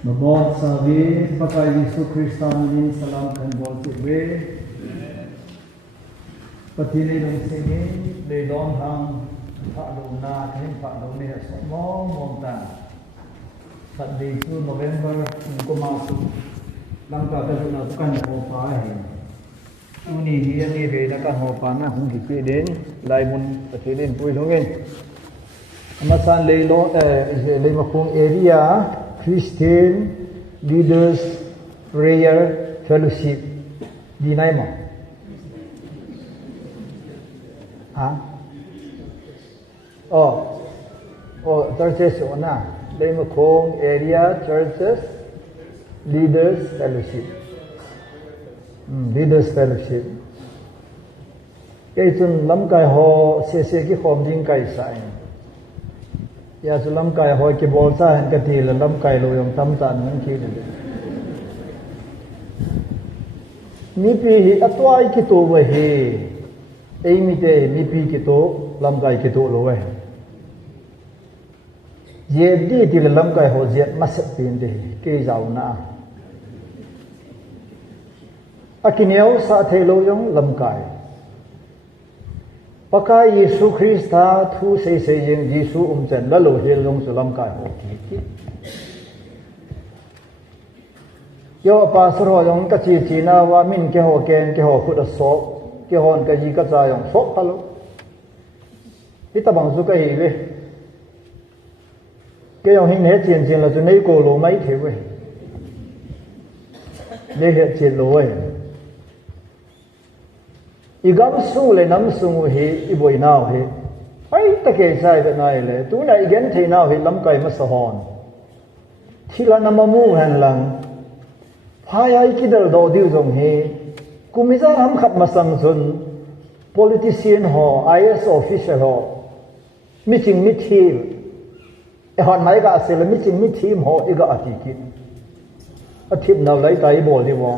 Mabot sabi pakai Yesus Kristus ni salam kan bol tiwe. Patili dong sini le don hang pak dong na kan pak dong ni semua montan. Pada itu November ko masuk langkah ka na kan ho pa hai. Uni dia ni be na kan ho pa na hung ki den lai mun patili pui long en. Amasan le lo le makung area Christian Leaders Prayer Fellowship di nai mo churches ona le makung area churches Leaders Fellowship Leaders Fellowship cái chun lam kai ho se ki khom ding kai sai ya su lam kai hoi ki bol sa han ka ti la lam kai lo yong tam tan nan ki ni pi hi atwai ki to we he ei mi te ni pi ki to lam kai ki to lo we ye di ti la lam kai ho je ma se pin de ke zau na akineo sa the lo yong lam kai pakai Yesus Kristus thu sei yang Yesus chen la lo hel long su lam kai ho ti yo pastor ho yong ka chi na wa min ke ho ken ke ho khu da so ke hon ka ji ka cha yong so ta lo ti ta bang su ka hi le ke yong hin he chen la su nei ko lo mai the we ne he chen lo we igam su le nam su hi iboi nao hi ai ta ke sai da nai le tu na igen the nao hi lam kai ma sa hon thila namamu han lang phai ai ki dal do diu jong hi kumisa ham khat ma sang sun politician ho IS official ho meeting team e hon mai ga se le meeting team ho e ga ati ki athip nau lai tai bol ni wo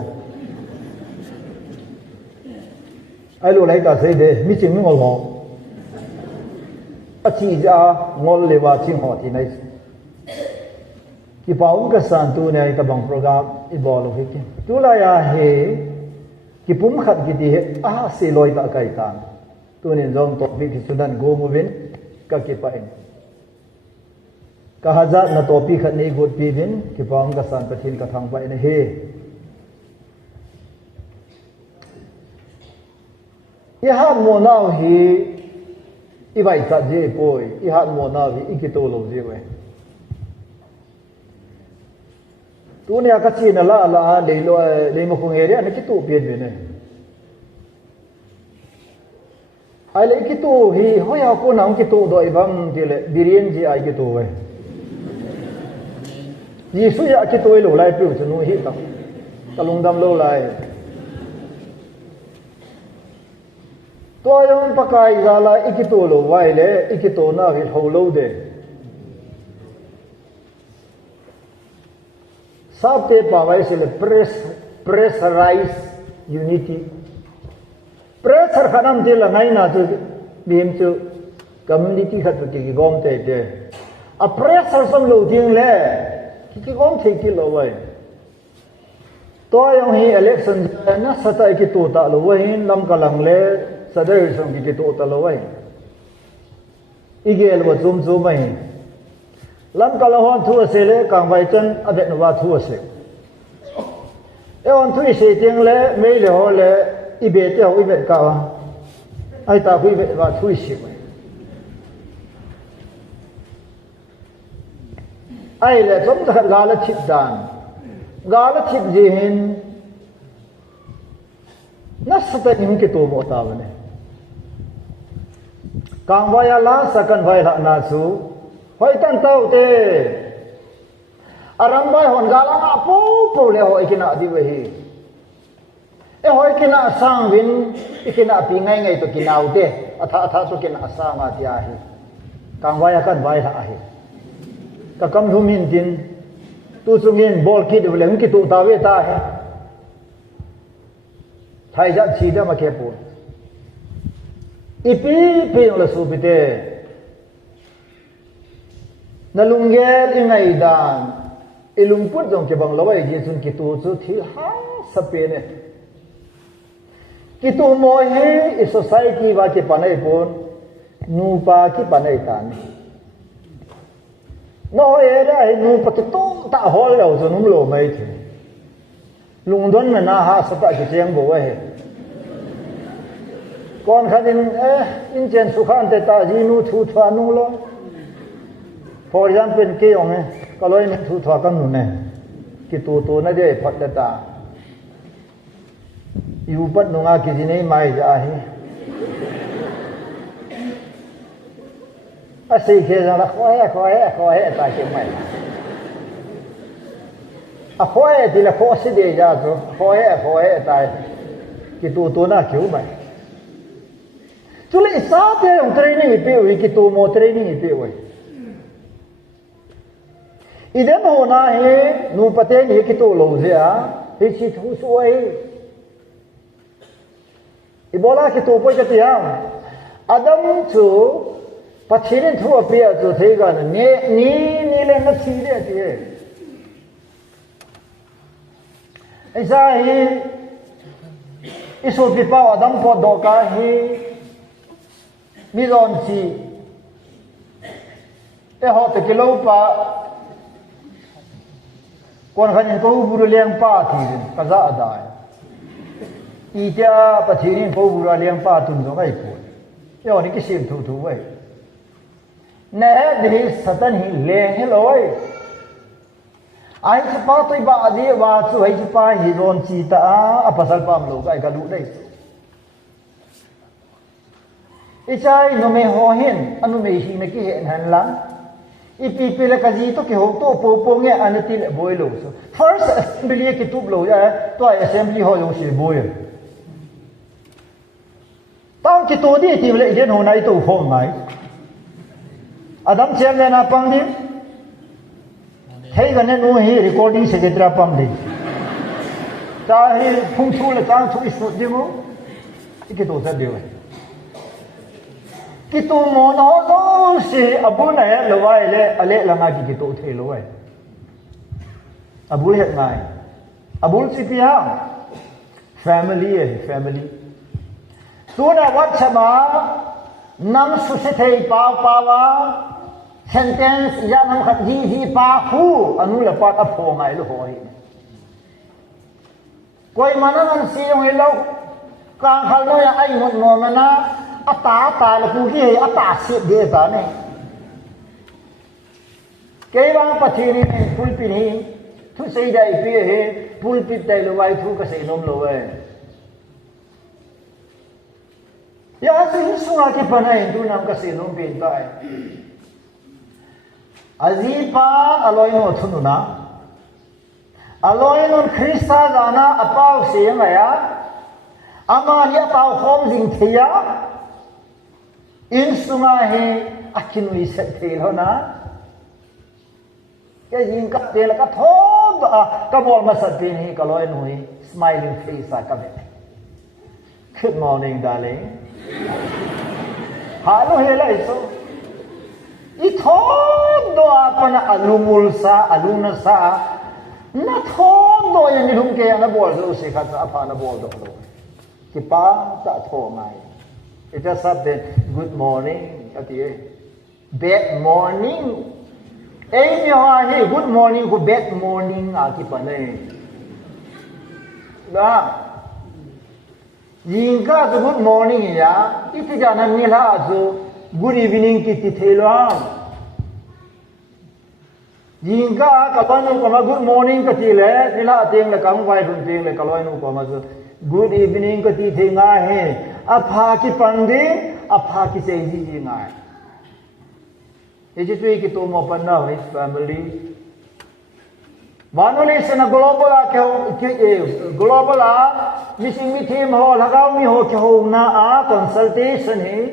ai lo lai ta sei de mi ching ngol ho a chi ja ngol le wa ching ho ti nai ki paung ka san tu ne ta bang program I bol ho ki tu la ya he ki pum khat ki ti he a se loi ta kai tan tu ne jong to bi ki sudan go mu bin ka ki pa en ka hazat na to pi khat nei gut pi bin ki paung ka san pathin ka thang pa en he ihat mo nao hi ibai ta je poi ihat mo nao hi ikito lo je we tu ne ka chi na la le lo le mo khung area ne ki tu pie ne ai le ki tu hi hoya ko nang ki tu doi bang je le birien ji ai ki tu we Yesu ya ki tu lo lai pru chu hi ta kalung dam lo lai tôi ông pakai gala ikito lo vai le ikito na hi ho lo de sabte pa vai se le pressurize unity pressure khanam je la ngai na chu bim chu community khat ki gom te de a pressure som lo ding le ki gom the ki lo vai tôi ông hi election na sata ikito ta lo vai lam kalang le sadar som ki to talawai igel wa zum mai lam kalahon thu se le kang vai chen adet wa thu se e on thu se ting le me le ho le ibe te ho ibe ka wa ai ta hu ibe wa thu se ai le som ta ga la chip dan ga la chip ji hin nasata ning ki to mo ta wa ne Kang vaya la sakan vai la na su hoi tan tau te aram vai hon gala ma po le hoi kina di we hi e hoi kina sang win ikina pi ngai to kinau te atha so kina sa ma ti a hi kang vaya kan vai la hi ka kam humin din tu sungin bol ki de leng ki tu ta we ta hi thai ja chi da ma ke pu ipi la supite nalunggel inay dan ilung put dong ke bang lawai gi chun ki tu chu thil ha sape ne ki tu mo he i society wa ke panai pon nu pa ki panai tan no era nu pa tu ta hol lo chu num lo mai the lung don na ha sa ta ki cheng bo he con khanin in chen su khan te ta ji nu thu thwa nu lo for example ke ong ka loi ni thu thwa kan nu ne ki tu na de phat da ta yu pat nu nga ki ji nei mai ja hi a sei ke ra la kho he ta ke mai a kho he ti la kho si de ja zo kho he ta ki tu na kyu mai chú lấy sao thế ông training bị cái tu mo training bị vậy, idan hồ na he nu pate ni cái tu lâu zia thì chỉ thu suy, ibola cái tu bôi cái tiang, Adam chú bắt chiên thu ở bia chú thấy cái này ni lên nó chi đấy chứ, ấy sao he, isu bị bao Adam pot đồ cả he mi zon chi họ te ke lo pa kon khanin ko buru leng pa thi ka za da i tia pa thirin ko buru leng pa tun zo ngai pu yo ni ki sim thu wai ne de satan hi leng he loi ai pa toi ba di wa chu hai pa hi zon chi ta a pasal pam lo kai ka du dai ichai no me ho hin anu me hi me ki hen han lang ipi pile ka ji to ki ho to po nge anati le boy lo so first assembly ki tup lo ya to assembly ho yo si boy tang ki to di ti le jen ho nai to ho ngai adam chen le na pang di thei ga ne no hi recording secretary pam di ta hi phung chu le tang chu isu di mo ki to sa di ki tu mo no no si abu na ya lawai le ale langa ki tu the lawai abu het ngai abu si pia family tu na wat chama nam su se thei pa wa sentence ya nam khat ji pa hu anu la pa ta pho ngai lo hoi koi manan si yong lo kang khal no ya ai ngot no mana ta là khu kia ta xịt địa ta này cái bang pathi ni pulpit ni thu sei dai pi he pulpit dai lo vai thu ka sei nom lo we ya se sunga ki panai tu nam ka sei nom pin tai azipa aloi no thunu na aloi no krista dana apau se ya ama ni apau khom jing thia in sunga he akinui se the ho na cái gì cả tiền là cả thốn cả bol mà sạch tiền hi cả lối nuôi smiling face à cả vậy good morning darling halo he lại số ít thốn đó apa na alumul sa aluna sa na thốn đó yang ni hung ke na bol so se khat apa na bol do cái pa ta tho mai it just up then good morning at the bad morning ấy nhớ hi good morning của bad morning à cái phần này đó nhìn cả cái good morning ya ít thì giờ nằm như là so good evening cái thế lo nhìn cả các bạn nó có good morning cái gì lẽ thì là tiếng là cắm vai phần tiếng là cái loại nó có mà good evening cái thế ngay he apa cái phần đi apa cái gì ngay Iji tui kita mau pandang his family. Manu ni sena global global missing mi team ho lagau mi ho ke ho na consultation hi.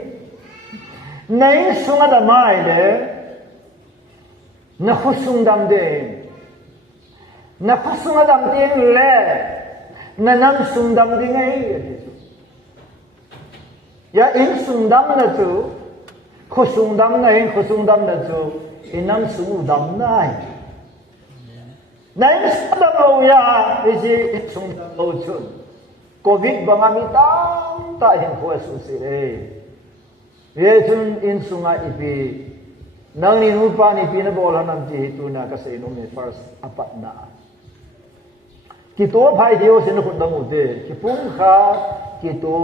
Nei sunga da mai de na khusung dam de na khusung dam ting le na nam sung dam ding ai. Ya in sung dam na tu khusung dam na in khusung dam na chu inam sung dam nai Nãy đâm lâu ya isi sung lâu chun covid bang ami ta hin khoi su si e ye chun in sunga ipi nang ni nu pa ni pi na bol hanam ti tu na ka sei no me first apat na ki to phai dio sin khut dang u te ki pung kha ki to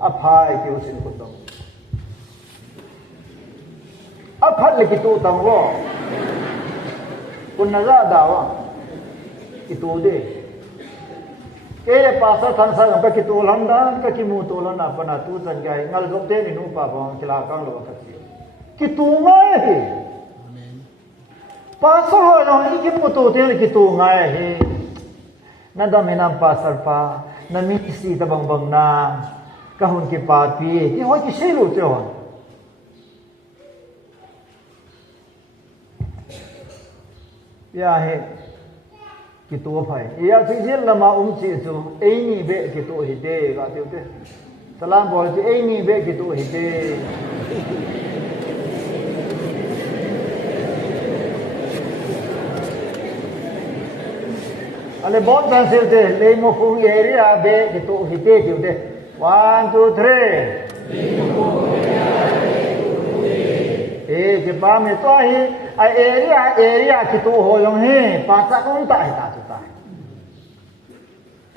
aphai dio sin khut dang aphat le ki to dang wo kun na za da wa ki to de ke pa sa than sa ka ki to lan da ka ki mu to lan na pa na tu chan gai ngal gok te ni nu pa ba ki la kang lo ka chi ki to ngai hi pa sa ho no ki mu to te ki to ngai hi na da me nam pa sar pa na mi si ta bang bang na ka hun ki pa pi ki ho ki se lu che ho ya he ki to phai ya chi jin lama chi chu ei ni be ki to hi de ga tiu te salam bol chi ei ni be ki to hi de ale bon tan sel te le mo fu area be ki to hi de tiu te 1 2 3 ke ba me to hi ai area ki to ho yong he pa sa kon ta ta ta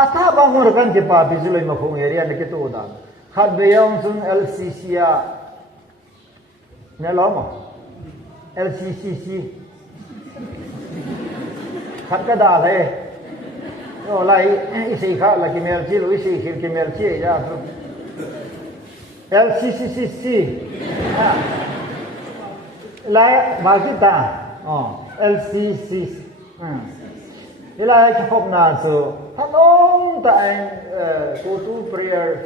ata ba ngor kan ke pa bi zulai ma khong area ne ke to da khat be yong sun LCC ya ne lo mo LCCC khat ka da le no lai i sei kha la ki mel chi lu i sei ki mel chi ya LCCC lại bà cái ta LCC lại cái hộp nào số thằng ông tại go to prayer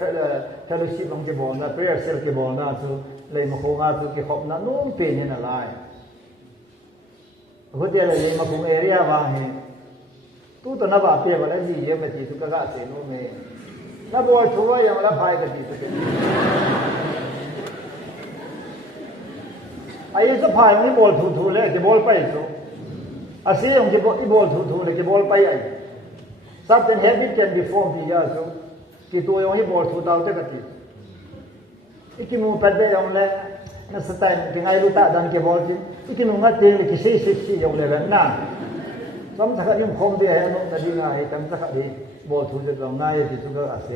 fellowship ông cái bọn là prayer cell cái bọn là số lấy một khung số cái hộp nào nôm pin như là lại có thể là lấy một khung area vào hè tu tao nó bảo tiền mà lấy gì vậy mà chỉ tụi các sẽ nôm mê nó bỏ chúa vậy mà nó phải cái gì tụi ai sẽ phải những bol thủ lên cái bol bay số, à sĩ ông cái bol thủ lên cái bol bay ai, certain habit can be formed đi ra số, cái tôi ông cái bol thủ tao thế cái gì, cái mùng bát bay ông lên, nó sẽ tay cái ngay lúc ta đan cái bol chứ, cái mùng ngắt tiền cái sĩ ông lên na, xong tất cả những không đi hay nó đi ngay, tất cả đi bol thủ lên ông ngay thì chúng ta sẽ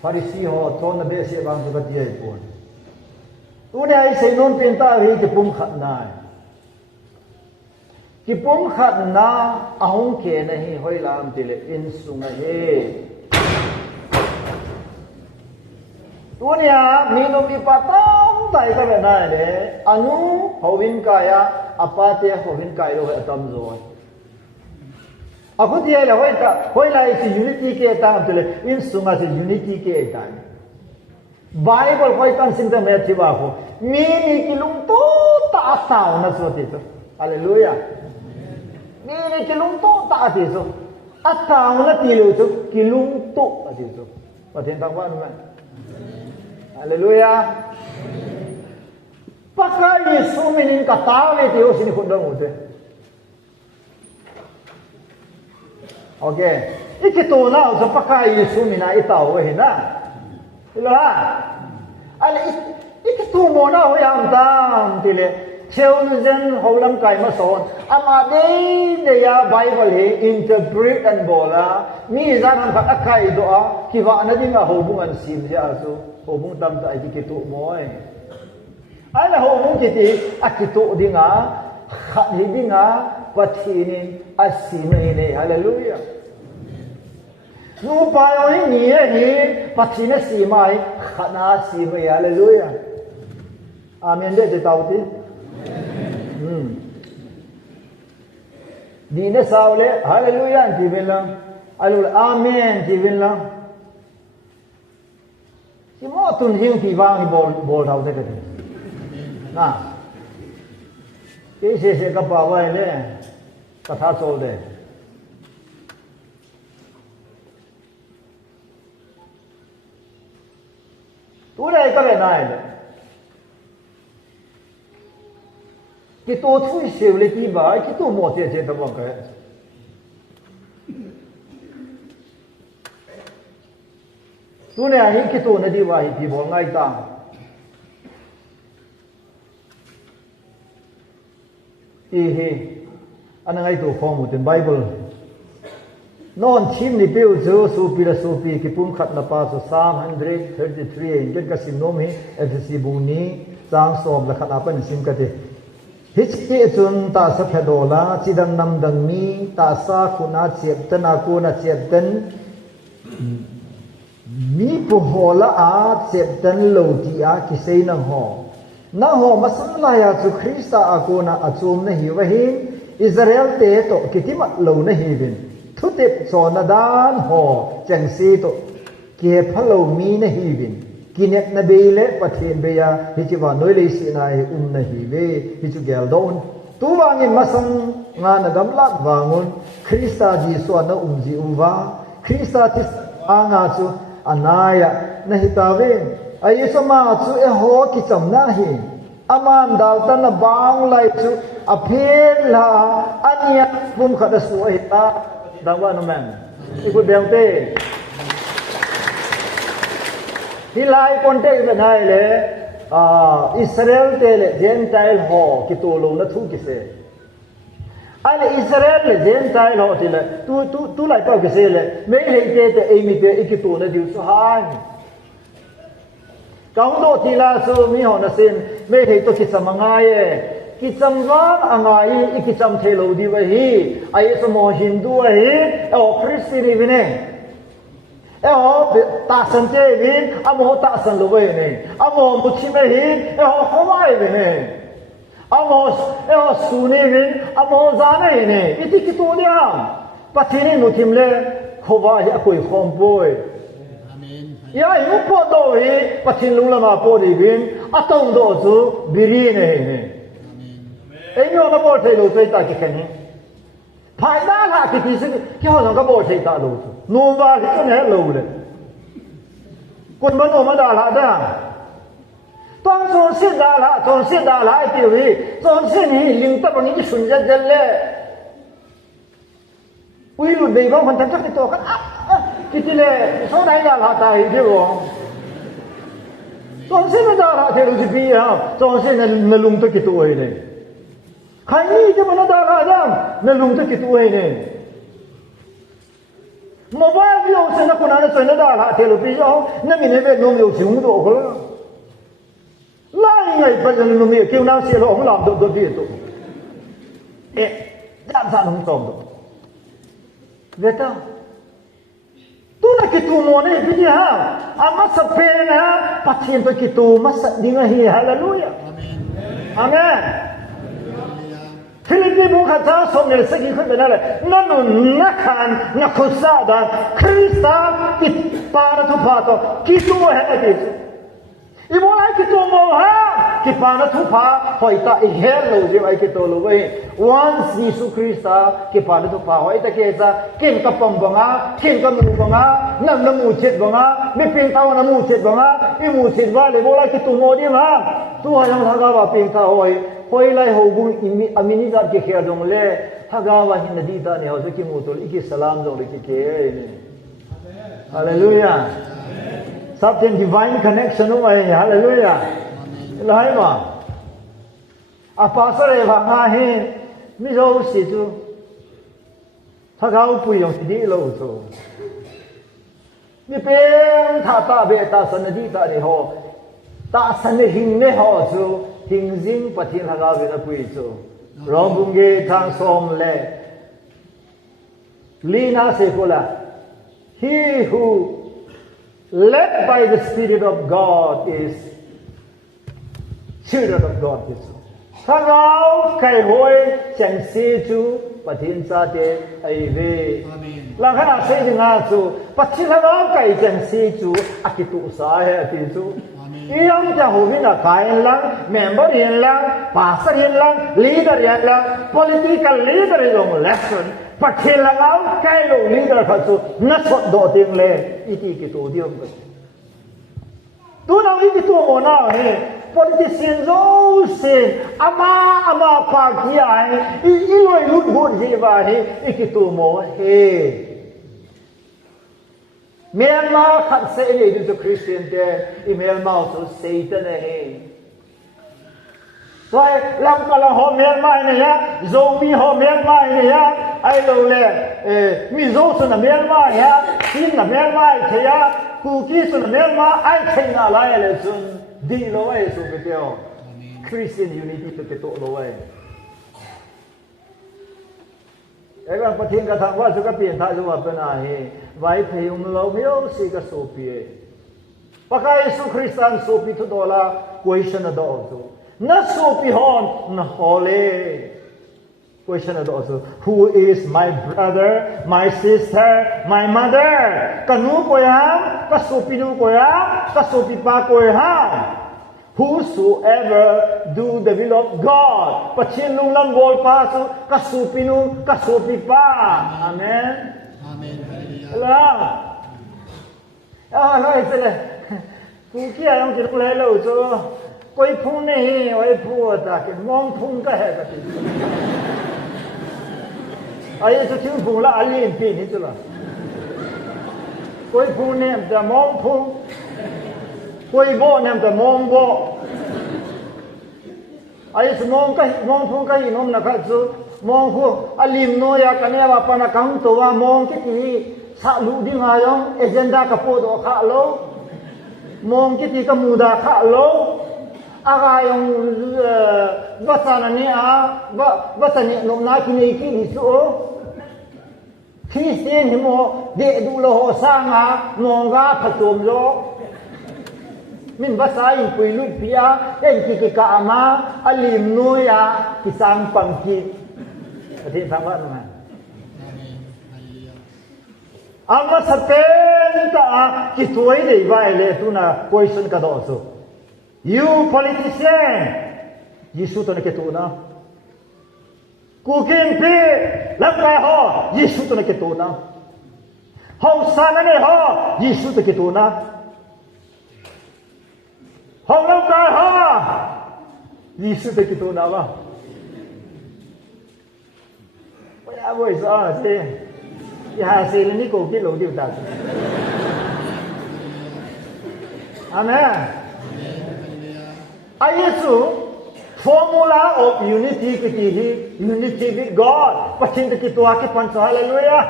Pharisee họ cho nó bé sẽ bằng chúng ta đi hay buồn tu này xây non tiền ta vì cái bung khát này cái bung khát na ahong kia này hoi làm thì là in sung này tu này mình nó bị patang tại cái bên này đấy anu howin kaya apate howin kaya rồi tâm rồi aku dia là hoi lại cái unity kia ta thì là in sung là unity kia ta Bible koi tan sing ta me thiba ko mini kilung to ta sao na so ti so hallelujah mini kilung to ta ti so atao na ti lo so kilung to ta ti so pa thiên tang quan man hallelujah pakai Yesu minin ka ta le ti o sin ko dong u te okay ikito na so pakai Yesu mina itao he na Ila, ale ikitu mo na ho yam tam tile children holam kai ma son ama de ya Bible he interpret and bola mi zan ka akai do a kiwa na dinga ho bung an sim ya so ho bung tam ta ikitu mo ala ho bung kiti akitu dinga khat hi dinga pathinin asime ne hallelujah nu pa yo ni pathina si mai khana si mai hallelujah amen de tao ti di ne sao le hallelujah ti ven la alul amen ti ven la si mo tun jing ti wang bol thau te ke na ke se ka pa wa le ka tha chol de tu này có lẽ này cái tổ thui siêu lấy cái bài cái tổ một tiền tiền tao cái tu này những cái tổ này đi vào thì bỏ ngay ta anh ngay tổ phong một tiền Bible non chim ni peu zo supi ki pum khat na pa so Psalm 133 gen ka sim nom hi efsi buni sang som la khat apan sim ka te hich ke chun ta sa phedola chidang nam dang mi ta sa khuna chep tana ko na chep ten mi pu hola a chep ten lo ti a ki sei na ho masam la ya chu Krista a ko na achum na hi wa hi Israel te to kitimat lo na hi bin thu tip so na dan ho chang si to ke phalo mi na hi bin kinet na be le pathen be ya hi chi wa noi le si na na hi ve hi chu gel don tu wangin masam nga na gam lak wangun Krista ji so na ji uwa Krista tis anga chu anaya na hi ta ve ai so ma chu e ho ki cham na hi aman dal tan na bang lai chu a phen la ania pum kha da su ai ta dang wa no man ikut dang te hi lai context na hai le Israel te le Gentile ho ki to lo na thu ki se ale Israel le Gentile ho te le tu lai pa ki se le me le te ai mi te ki to na diu so han kaung do ti la so mi ho na sin me le to ki samanga ye ki chamwang angai ki cham thelo di wa hi ai so mo Hindu hi o Christian ni ne e ho ta san te vin amo ta san lo we ne amo mu chi me hi e ho ho mai ve ne amo e ho su ne vin amo za ne ne iti ki to dia pathini mu thim le khowa ya koi khom poi amen ya yu po do hi pathin lung lama po di vin atong do chu biri ne ne ai nhớ nó bỏ thầy đồ chơi ta cái này phải đã là cái gì sự cái họ nó có bỏ thầy ta đồ nô va thì cái này lâu đấy quân vẫn ôm đã là đó toàn số xin đã là kiểu gì toàn xin thì linh tập bằng những cái xuân dân lệ quy luật bề bông phần thân chắc cái tổ cái lệ số này là tài thế không toàn xin đã là thầy đồ gì bây giờ toàn xin là lùng tới cái tuổi này khai ni cho mà nó đã ra rằng nó lùng tới cái tuổi này mà bao nhiêu sự nó còn ăn nó đã là thế rồi bây giờ nó mình về nông nghiệp chịu độ rồi lại ngày bây giờ nông nghiệp kêu nào xí không làm được việc đó làm sao không xong được vậy ta tu là cái tu môn này bây giờ amat sepen ha patien tu cái tu masa dengan hi hallelujah amen Philippines bukan tahu soal segi kita benar. Nanu nakhan nakusada Krista ipara tu pato kitu hati. Ibu lagi kitu moha kipana tu pa hoita ihelo jemai kitu logai. Once Yesus Krista kipana tu pa hoita kesa kim kapambanga kim kamubanga namu chet banga miping tahu namu chet banga imu chet bale ibu lagi kitu modi ma. Tu yang thagawa ping tahu hoi lai ho bung amini ga ke khe dong le thagawa hin nadi da ne ho so ki mu to iki salam dong le ki ke hallelujah something divine connection mai hallelujah lai ma apostle va ha he mi zo si tu thagaw pu yong di lo so mi pen tha ta be ta san nadi ta ne ho ta san ne hin ne ho so Hình dinh và thiên hạ về là quỷ chủ rong bung ghê thang som le lina se kola he who led by the Spirit of God is children of God thang áo kai hoi chẳng se chu và thiên sa te ai về là khá là se nga chu và thiên thang áo kai chẳng se chu akitu sa he ti chu Iyang jahu bina kain lang, member yan lang, pastor yan lang, leader yan lang, political leader yung lesson. Pakilang ang kailo leader kaso nasot doting le iti kito diom kasi. Tunang iti tumo na politician zo sin ama party ai I loi lut hut hi ba hi ikitu mo he Myanmar khat se ni du Christian de Myanmar so Satan he Rồi làm cả là họ Myanmar này ya, zombie họ Myanmar này ya, ai lâu lệ, mizo xuân là Myanmar ya, Chin là Myanmar thế ya, Cookie xuân là Myanmar, ai thấy ngã lại là xuân đi lâu ấy số cái điều, Christian unity tự tự lâu ấy. Cái bạn phát hiện cái thằng qua số cái biển thái số vào bên này, vài thầy ông lâu miêu xí cái số bia, bác ai số Christian số bia thu đó là question ở đó rồi. Na so pihon na holy. Question also, who is my brother, my sister, my mother? Kanu ko yan, kasupinu ko yan, kasupipa ko yan. Whosoever do the will of God, pachinung lang gol pa so kasupinu, kasupipa. Amen. Amen. Hallelujah. Nói thế này, cũng kia ông chỉ lấy lâu cho quay phun này, quay phun ta cái mong phun cái hệ cái gì, ai cho chim phun là ai liền pin hết rồi, quay phun này ta mong phun, quay bộ này ta mong bộ, ai cho mong phun cái gì nôm là cái số mong phun, ai lim nói cái này mà pana cắm tổ mong cái gì, sa lũ đi ngay không, agenda cái phố đó khá lâu, mong cái gì cái muda khá lâu. Aga yung basa na niya, basa niya nung nakiniki ni so. Christian himo de dulo ho sanga nonga phatom jo. Min basa yung puilut pia, en kiki kaama alim nuya kisang pangki. Ati sama naman. Ama sa penta kituay de vai le tuna question ka do so. You politician, Yesu to nakituna. Cooking pi, langkai ho, Yesu to nakituna. Hong sana ne ho, Yesu to nakituna. Hong langkai ho, Yesu to nakituna ba? Wala boy sa si, ihasil ni ko kilo di utak. Amen. Yesu formula of unity unity with God. Pachin kita tua ke pansa hallelujah.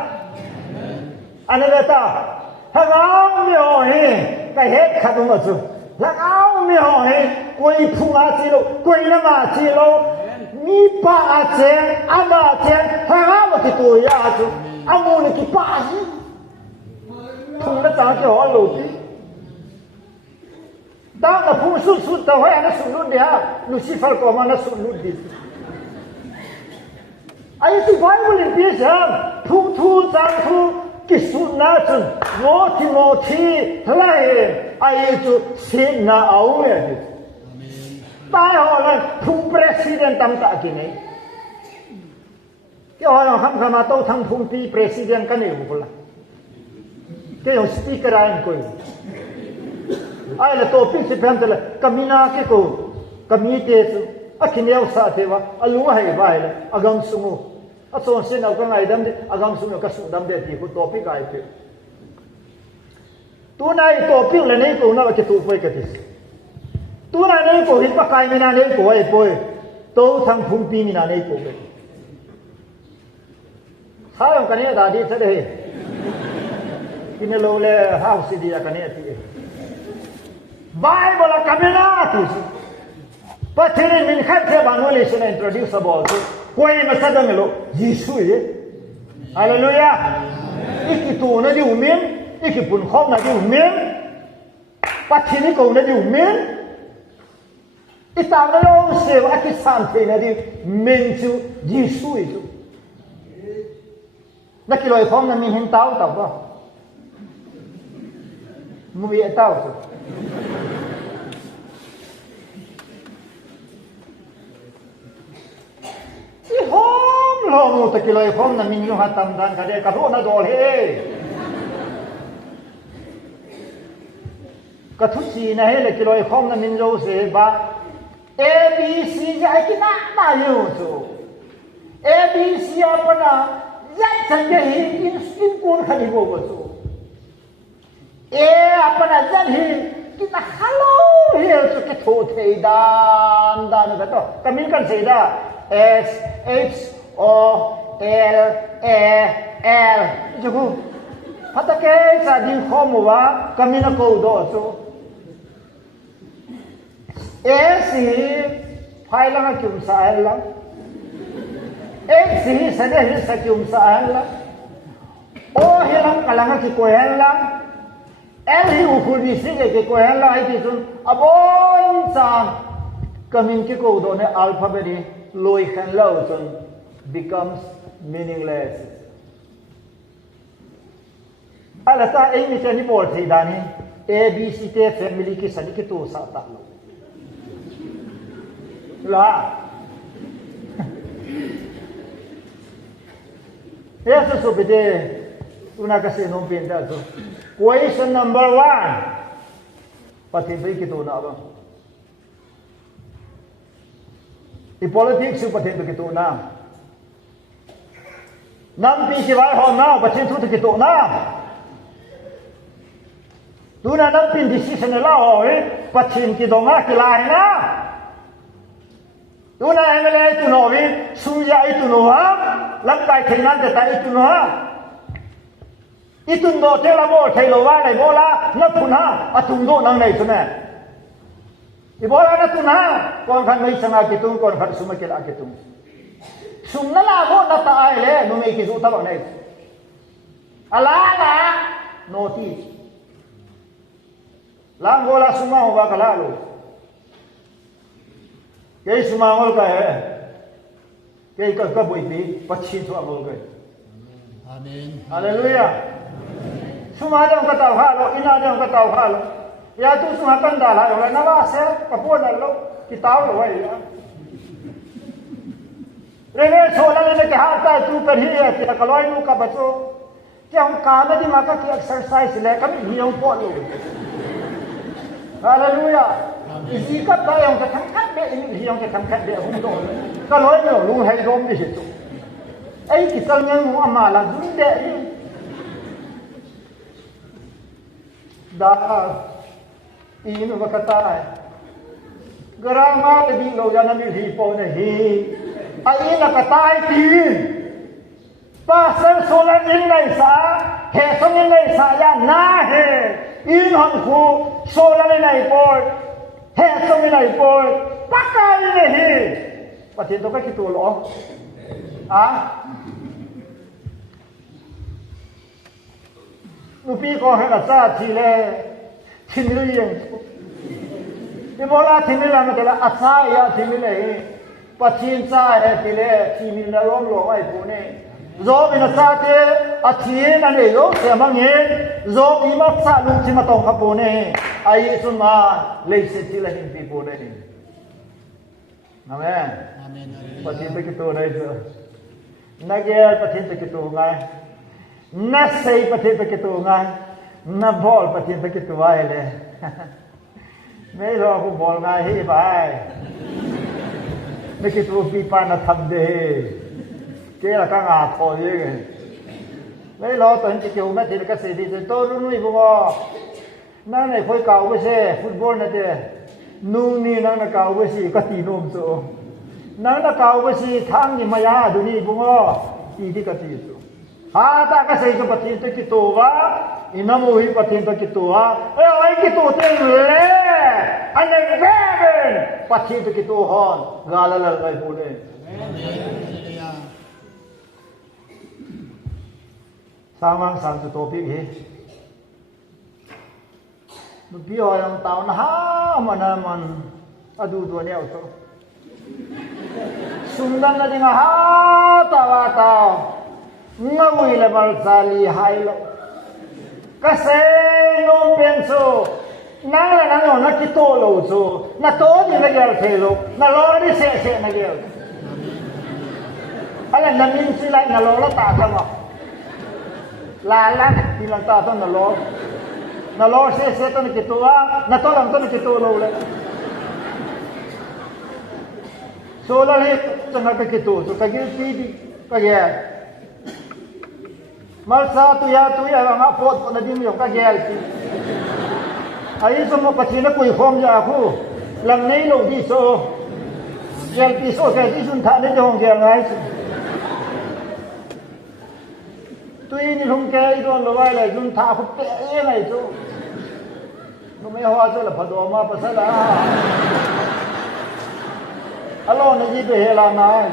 Ane kata, hangau mio he, kai he khatu masu. Hangau mio he, koi punga chilo, koi nama chilo, ni pa ache, ama ache, hangau kitu ya achu, amu ni kipas. Punga chang ke ho loti. Đang là phun sút tao hay nó sút lút đi ha, Lucifer có mà nó sút lút đi. Ai thì Bible in biết sao, thu trang thu cái sút na chun, ngô thi lại ai cho xin na áo này. Tai họ là thu president tam tạ cái này. Cái họ là ham mà tao thằng phun pi president cái này không là. Cái họ speaker anh coi. Ai là topic si phem tele kamina ke ko kamite su akineu sa thewa alu hai vai le agam sungu ason sin au ka ngai dam de agam sungu ka su dam de ti ko topic ai pe tu nai topic le nei ko na ke tu poi ke ti tu nai nei ko hin pa kai mina nei ko ai poi to thang phung pi mina nei ko ke ha yong ka ne da di sa de kin lo le house di ka ne ti Bible kamera tu. Pathirin min khat the banwale sina introduce about koi masadang lo Yesu ye. Hallelujah. Ikitu na di umin, ikipun khom na di umin. Pathini ko na di umin. Itang na lo se akisan the na di menchu Yesu ye. Nakiloi khom na min hin tao tao ba. Mu ye tao so. Ihom lo mu takiloi khom na min yu hatam dan ka de ka ro na dol he ka thu si na he le kiloi khom na min ro se ba A B C ya cái na yêu chú A B C apa na ya chân cái in cuốn khăn đi vô chú A apa na ya cái na hello hiểu chú cái thô thế đan đan cái đó cái mình cần gì đó S H O L A L chú cô phát cái sa đi khó mua vá cái mình nó câu đó chú S phải là kim sa là X sẽ để sẽ kim sa là O hilang kalanga ki ko là L hi ukul si ke ko là ai ti sun abon sa kamin ki ko do ne alphabet ni loi khan lo sun becomes meaningless ala ta ai mi chani bol thi dani A B C te family ki sani ki tu sa ta lo là eso supete una kasi non pinta so question number 1 pati bai ki to na ba i politics su pati ki to na nam pi si vai ho na pati thu ki to na tu na nam pin decision la ho pati ki do nga ki lai na tu na MLA tu no vi suya itu no ha lam kai thainan te ta itu no ha itun do te la mo thai lo wa nei bola na thun ha atung do nang nei sune I bola na thun ha kon khan mai sanga ki tung kon khan suma ke la ki tung sum na la bo na ta ai le no me ki su ta ba nei ala la notice la bola suma ho ba kala lo cái số mà ngồi cái buổi đi bắt chín số ngồi cái Amen. Hallelujah số mà trong cái tàu hà lo ina trong cái tàu hà lo ya tu số mà căn đà lại rồi nó va xe cái buôn là lo cái tàu rồi vậy rồi số là cái hạt tay tu cái gì thì cái lối nu cái bát số cái ông cá nó đi mà cái exercise này cái gì ông bỏ luôn Hallelujah isi cấp tay ông cái thằng khách để những ông cái thằng khách để không đổi cái lối nhiều luôn hay rôm đi hết ấy cái con nhân mà là dũng đệ đi đã ý nó cái tay garang mà cái đi lâu ra nó bị hì po này hì ấy là cái tay tin ba sân số là những này xã hệ số những này xã ya na hệ in hòn khu số là này po hệ số này po tất cả những này hì và tiền tôi cái kiểu lỗ Nupi ko hela sa chile chinri yang ni bola chinila na kala asai ya chinile pachin sa he chile chimil na rom lo ai pune zo bina sa te achien ane yo se mangi zo ima sa lu chima tong ka pune ai sun ma le se chile hin pi pune ni amen Amen. pachin pe kito dai so nagel pachin pe kito ngai na sei pathe pe kitu ngai na bol pathe pe kitu ai le me lo ku bol ngai hi bai me kitu pi pa na tham de ke la ka nga tho ye ke me lo ton chi kiu na ti ka se di to ru nui bu ngo na nei khoi kau bu se football na te nu ni na kau bu si ka ti nom so na kau bu si thang ni ma ya du ni bu ngo ti ki ka ti so ta ka sei ka patin te ki to wa ina mo hi patin te ki to wa ai ki to te le ane beben patin te ki to hon gala la lai bu le Hallelujah. samang sang su to pi hi nu pi ho yang tao na ha man adu do ne auto sundan na dinga ha ta wa ta ngawui le bal sali hai lo ka se no penso nang la nang na ki to lo so na to ni na gel the lo na lo ni se na gel ala na min si lai na lo la ta ta mo la ti lan ta to na lo se to ni ki to na to lam to ni ki to lo le so la le changa ka kitu so ka gilti ka gel mal sa tu ya nga pot na din yo ka gel ti ai so mo pathi na koi khom ya khu lam nei lo di so gel pi so ka ti sun tha ne jong gel ngai tuy ni không kê don lo vai lai sun tha khu pe e ngai so no me hoa so la phado ma pa sa la alo na ji pe he la nai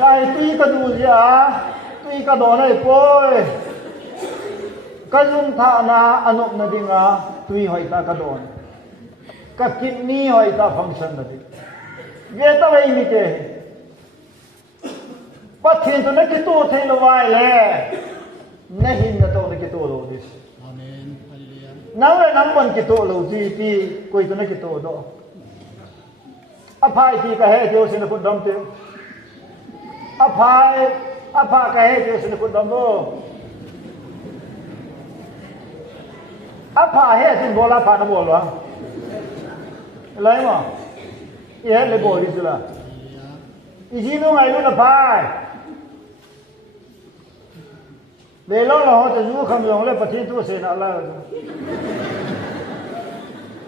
lai ti ka du ya tuy ka do nai poi ka zum tha na anop na dinga tuy hoi ta ka don ka kidney hoi ta function na di ye ta wei mi ke pathin to na ki to the lo wai le na hin na to na ki to lo dis Amen. Hallelujah. now le nam bon ki to lo ji ti koi to na ki to do aphai ti ka he jo sin ko dam te aphai apa ka he jo sin ko dam do apa he sin bola pa na bol wa lai ma ye le bol di la Hallelujah. i ji no ngai lo na phai le lo lo ho te ju kham yong le pathin tu se na la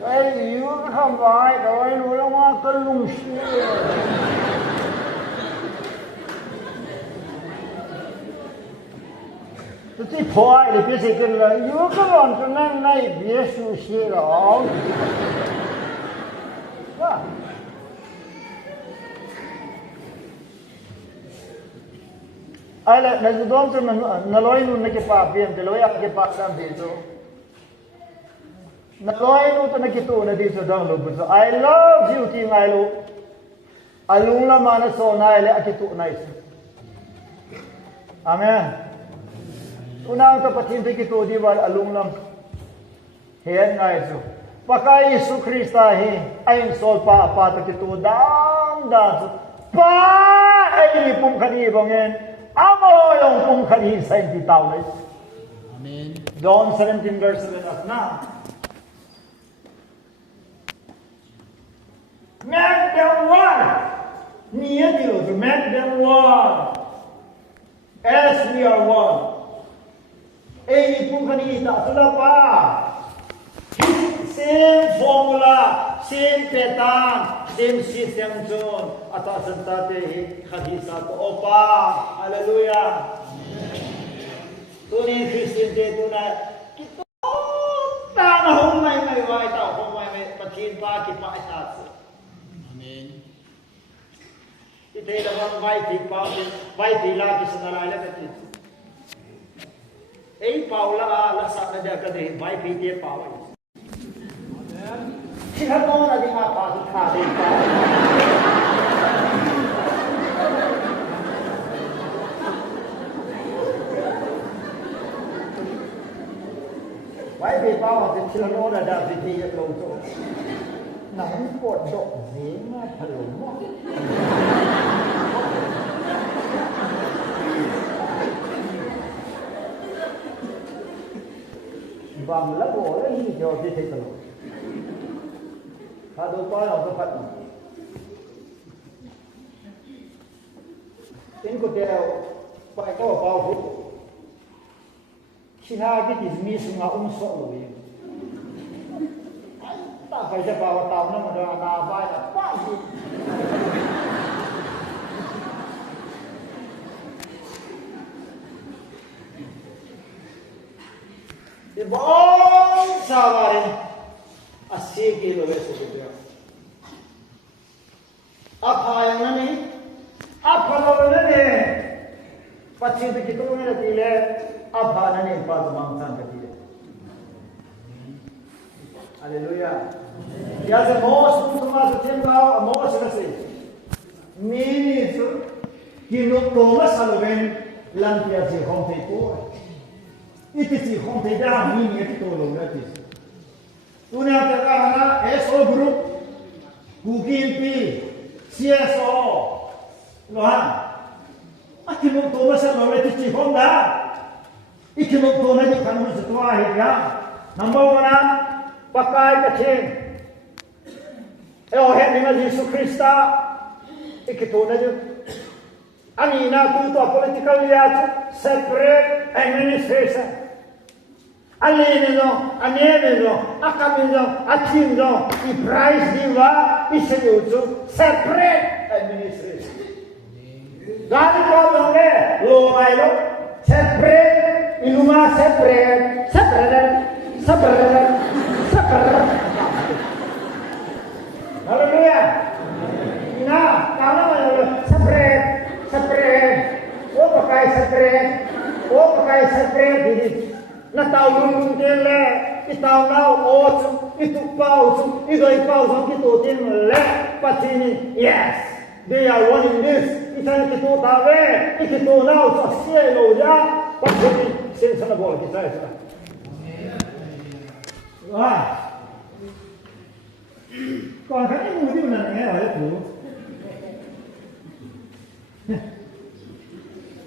ai yu kham vai doi lu lo ma ka lung shi tu ti phoi le pi se ken la yu ka lon ka nang nai bie su shi lo wa ai la na don tu na loi nu na ke pa piem te loi ke pa sam de so na loi nu tu na ke tu na di so dang lo bu so I love you ti ngai lo alung la ma na so nai le ake tu nai so amen unang ta patin te ke tu di wal alung lam hen ngai so pakai Yesu Krista hi ai sol pa pa ta ke tu dam da so pa ai pum khani bongen amo yung pum khani sa ti tao le Amen. John 17 verse 7 as na make them one near you to make them one as we are one ai pum khani ta sula pa same formula same pattern same system zone ata santa te khadi sa to opa hallelujah tuni Christian te tuna kito ta na hong mai mai wai ta hong mai mai pathin pa ki pa ta Amen. ite da bang vai ti pa vai ti la ki sanala la ka ti ei paula la sa na da ka de vai ti te pa wai si ha no na di ma pa tu kha de pa vai ti pa wa ti si no na da ti ti ya lo so na han po do ni ma pa lo mo bằng lớp bộ đấy thì nhiều thì thấy rồi ta đâu có lòng cái phật tính của đèo phải có bao phút khi hai cái gì mi sung ông sợ rồi ta phải cho vào tàu nó mà đào đào vai là bao nhiêu thì bóng sao vào đây asik lo beso dia apa yang nani apa lo nani pachin te kitu ne tile apa nani pa mang san ke tile haleluya ya se mos tu ma se temba mos se se ni tu kino to ma saloven lampia se honte ko iti si honte da ni ni to lo ngati Tuna terkana SO Group, Google P, CSO, lohan. Akinong to masa lo le ti Honda. Ikinong to na di kanun sa tuwa higya. Number 1, pakai kachin. O het ni Yesus Krista, ikito na yun. Ani na to political liat separate administration. Alino, aneno, akamino, atimno, I price diva, isenyutu, separate administration. Dali ko mone, lo ayo, separate, iluma separate, separate. Hallelujah. Ina, kalau separate. Oh pakai separate ini. Na taulun dele, itau nau otu, itu pausu, idoi pausu kita tin le, patini yes. They are wanting this. Itan kita tahu, kita nau sosial loja, patini sensa na boleh kita itu. Wah, còn cái mùiที่มันnghe hỏi itu.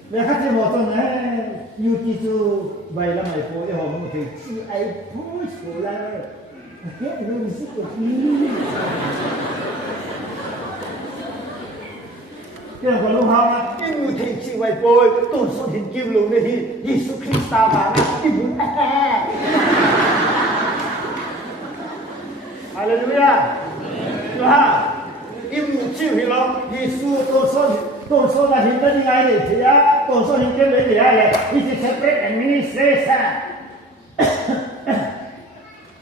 Để khách xem một tuần này, yêu chi chu vậy là mày phố để họ mua thì chi ai push phố là hết luôn sức của chi. Cái còn lúc họ yêu thì chi vậy phố, tôi số hiện kim luôn này thì Jesus Christ ta mà yêu. Hallelujah. Tuhan, yêu chi vì lo, Jesus tôi số là hiện tại như ai này thì á, tôi số hiện tại như ai này, it is separate administration.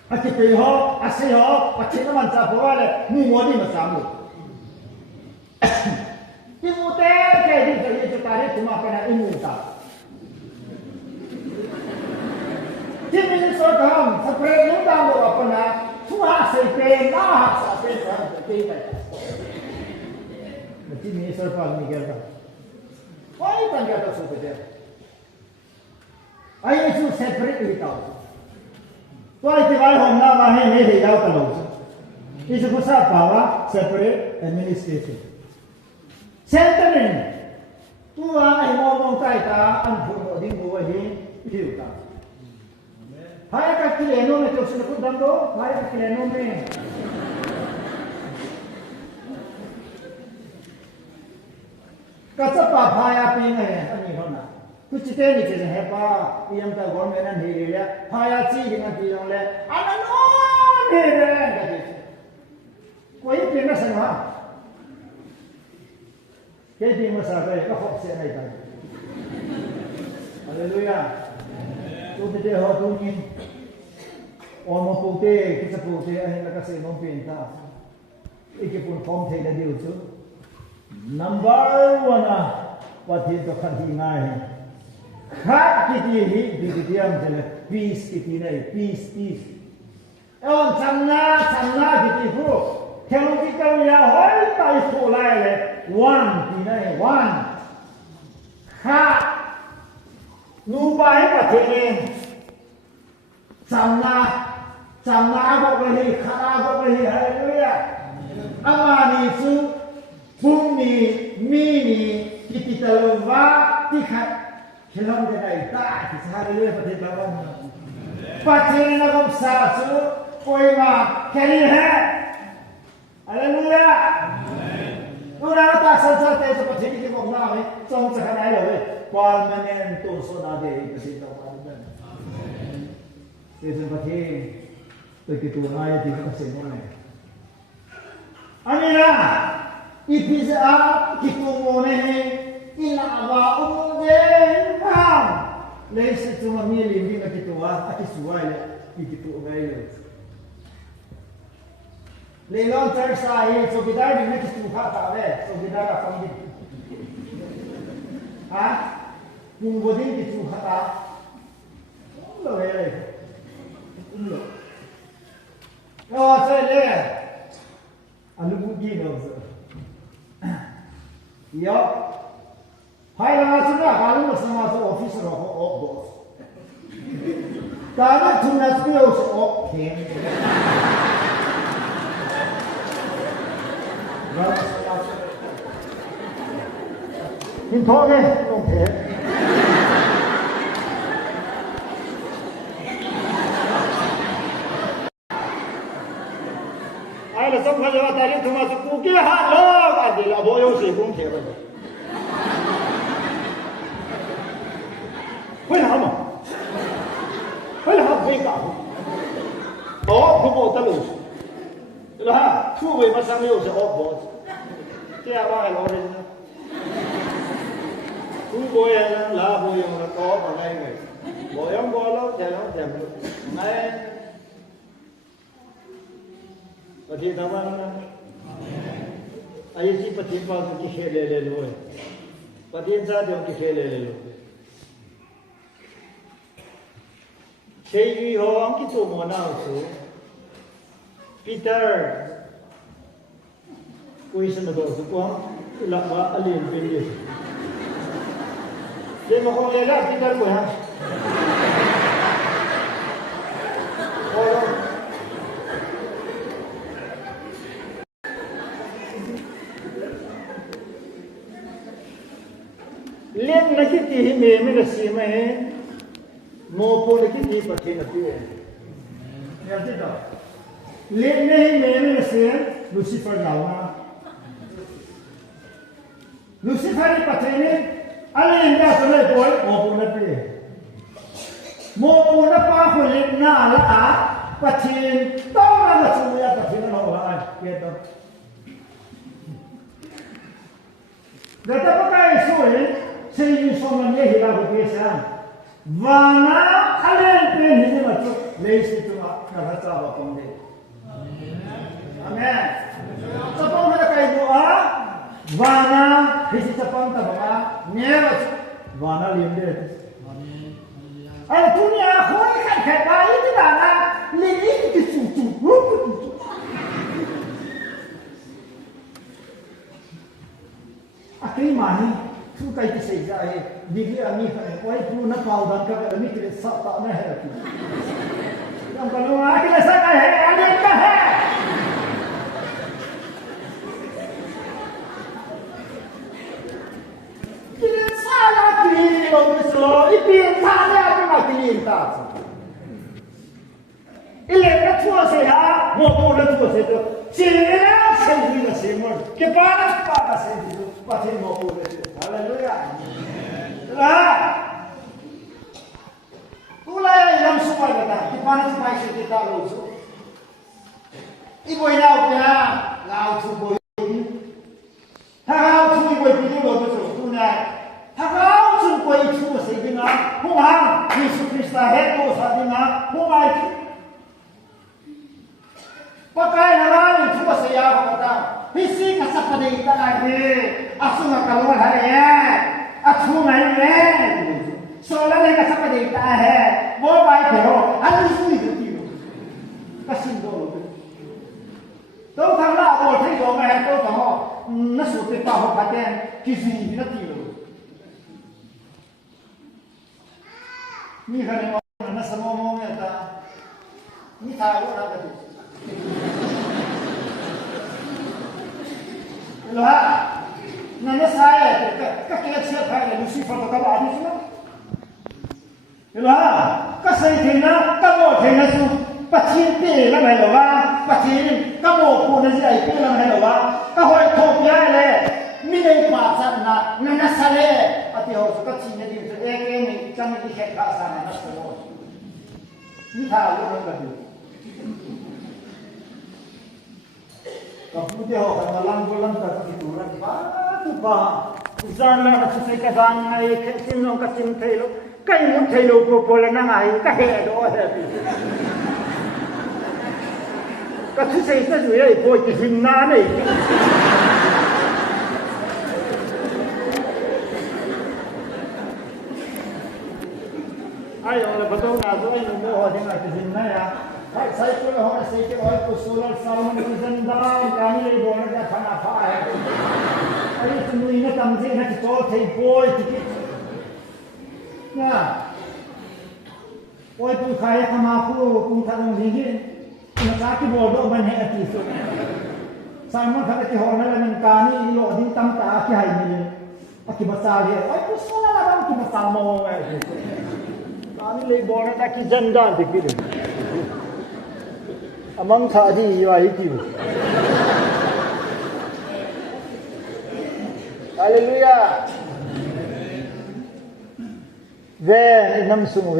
Aki tây họ, asi họ, aki nó mình sao phải là mua mua đi mà sao được. Cái mua té cái đi cái gì cho ta đấy, chúng ta phải là mua ta. Cái mình số thằng, separate nó đang được apa na, chúng ta sẽ tiền, nó sẽ tiền cái Mesti ni serval ni kira. Why tanya tak suka dia? Ayah itu separate kita. Why tiada orang nama ni ni jauh kalau. Itu kusah bawa separate administration. Centering. Tua ai ngomong tay ta anpun odin buat ni hiu ta. Hai kat kileno ni tu sudah pun dando. Hai kat kileno ni. Kata pahaya pina ya, ani hona. Kuci ni je hepa, iam ta government an hiri le, pahaya chi dengan tiang le, anan on hiri kata. Koi pina sama. Kedi masa kaya kau se nai ta. Hallelujah. Tu bete ho tu ni. Omo pute, kita pute ani la kasi non pinta. Iki pun form thei na diu chu. Number one what is the country ngai khat kiti hi di am jele peace kiti nei peace on samna kiti hu theological ya hoi tai fu lai le one ti nei one khat nu bai pa the ni samna bo le hi khara bo le hi hallelujah amani su Bumi, mini, kita terlupa, tikat, hilang dari tak, sehari dua pasti lawan. Pasti nak sasu, koi ma, kiri hai, haleluya. Orang tak selesai itu pasti kita kau nak, cuma sekarang aja, permanent tu sudah ada pasti lawan. Itu pasti, begitu naik di mana semua. Amina. Ipisa kitumone ina aba umude ham leise cuma milih di kitua ati suai ikitu gayo lelon tersai so kita di kitu kata le so kita ka pamit ha mungodin kitu kata lo le lo oh sele alu bugi no Yo, hai lah sudah kalau bersama tu officer atau bos. Kalau tunas beliau okey. Ini thô đi, không thể. Ai là xong rồi tadi tu masuk kuki halo, ada lah boyo sih. 为嘛上又是恶魔？这样话还老人呢？中国人拿不用了，搞不来个，我用过了，这样这样，哎，ประเทศทำว่านะไอ้ที่ประเทศว่าที่เคเลเลเลยประเทศชาติที่เคเลเลเลยเชื่อหัวที่ตัวมันเอาสูปีเตอร์คุยสนุกสุดกว่าหลักว่าอะไรเป็นยังเดี๋ยวมาคุยแล้วปีเตอร์กูฮะโอ้เลี้ยงนักที่ที่เมย์ไม่ได้ซีไหมโมโปนักที่ที่ประเทศนักที่เนี่ยที่ต่อเลี้ยงในเมย์ไม่ได้ซีลูซิเฟอร์เรานะลูซิเฟอร์ในประเทศนี้อะไรอย่างเงี้ยตัวเลยป่วยโมโปนักที่โมโปนักป้าคนเล็กหน้าละอาประเทศต้องมาละสุริยะประเทศเราอะไรเกี่ยวกับแต่ถ้าพวกเราสู้เนี่ยสิ่งที่สมมันเนี่ยที่เราพูดกันว่านะอะไรเป็นที่มันจะเลสิตัวนักจ้าว่าคงเดียอาเมนจะต้องให้ใครดูว่านะที่จะต้องทำว่าเนี่ยว่านะเลี้ยงเด็กไอ้ทุนเนี่ยคนที่แข่งไปที่บ้านนะเลี้ยงที่จู่อาคีมานี่ทุกใครที่เสียใจดีที่อันนี้ไว้พูดนักข่าวดังกับอันนี้คือสัตว์นั่นแหละที่ยังก็รู้ว่าที่สัตว์นั่นแหละอันนี้ก็แห่ที่สัตว์นั่นคือโลกสโลอีเปียนท่าเนี่ยเป็นมาที่ลินตาอีเล็กก็ทั่วเสียโมโหแล้วทั่วเสียตัวเสียแล้วเสียดีก็เสียหมดเก็บปานะปานะเสียดีตัวประเทศโมโหเลยฮาเลลูยาKulai yang semua kata, di mana semua kita lusu. Ibu ina upya, lau tu boy. Lau tu boy pitu lo tu tu na. Lau tu boy tu sehingga Tuhan Yesus Kristus itu sehingga Tuhan pakai nama itu saya kata, visi kasar kita lagi, asal kalau hari ya, asal hari ya. सोलह ने कैसा देता है वो बाइक है वो अन्य सुई देती हो कसिम दो तो थमला वो ठीक हो गया तो न सोते पाहो खाते किसी भी नहीं होนี่ขนาดนั้นสมองเนี่ยตานี่ทางว่าอะไรกันเหรอนั่นไม่ใช่ก็เกี่ยวเชื่อใครเลยลูซิเฟอร์ก็บ้าดิสินะเห็นไหมก็ใส่ถึงนะก็โม่ถึงนะสุปัจจินตีแล้วไงหรอวะปัจจินก็โม่ปูนใส่ปีแล้วไงหรอวะก็หอยทบย้ายเลยไม่ได้ปาสันนะนั่นน่ะสเลยอธิโหสุก็ชินเนี่ยดิเองนี่จังไม่แค่ข้าสันนะสมองนี่ท่าอยู่นั่นก็ดีก็พูดเดียวกันมาลังบุลังแต่ก็ติดตัวนั่นป้าตุป้าจานละก็ใส่กระสังไอ้สิ่งน้องก็สิ่งเทโลก็ยังเทโลโปโปแล้วนั่งไงก็เฮดโอ้เฮปีก็ที่ใส่ก็อยู่ไอ้โปรจิหินน้านี่ไอ้เราประตูน่าจะไอ้หนุ่มโม่ที่ไหนจะหินน้าอ่ะไอ้ใส่ตัวเราใส่ตัวไอ้กุศลสาวมันกุศลดาวการนี้โดนจะขนาดฟ้าไอ้สมุยเนี่ยทำสิ่งนั้นจะโตเทโปยที่นะโอ้ยผู้ชายทำมาผู้ผู้ทำอย่างนี้นักการที่บอกว่ามันให้อธิสุสามารถทำให้หัวนั่นแหละมันการนี่โลดิ้งตั้งตาที่ให้มีอธิบายเลยโอ้ยผู้ชายละมันที่มาสามโมงไงการนี่เลยบอกนะที่จันดานที่กินอามังชาดีอยู่ไอ้ที่ฮาเลลูยาเวนิน้ำสุ่มเว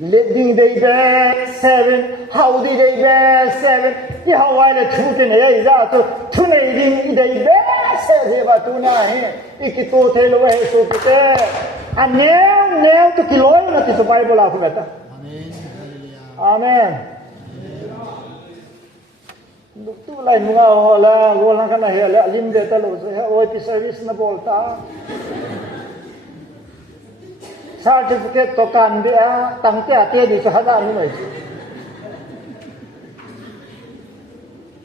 Leading day back 7, how did they back 7? Yeah, how I let 2 in a zato, 2 leading day back 7, but 2 9. Ikito tail away so to there. And now to kill oil, that is a Bible alphabet. Amen. Hallelujah. Amen. Tu lai mga hola, golang kana hela, lim de talo, oi pi service na bolta. Certificate to kan dia tang tia tia di sahada ni mai.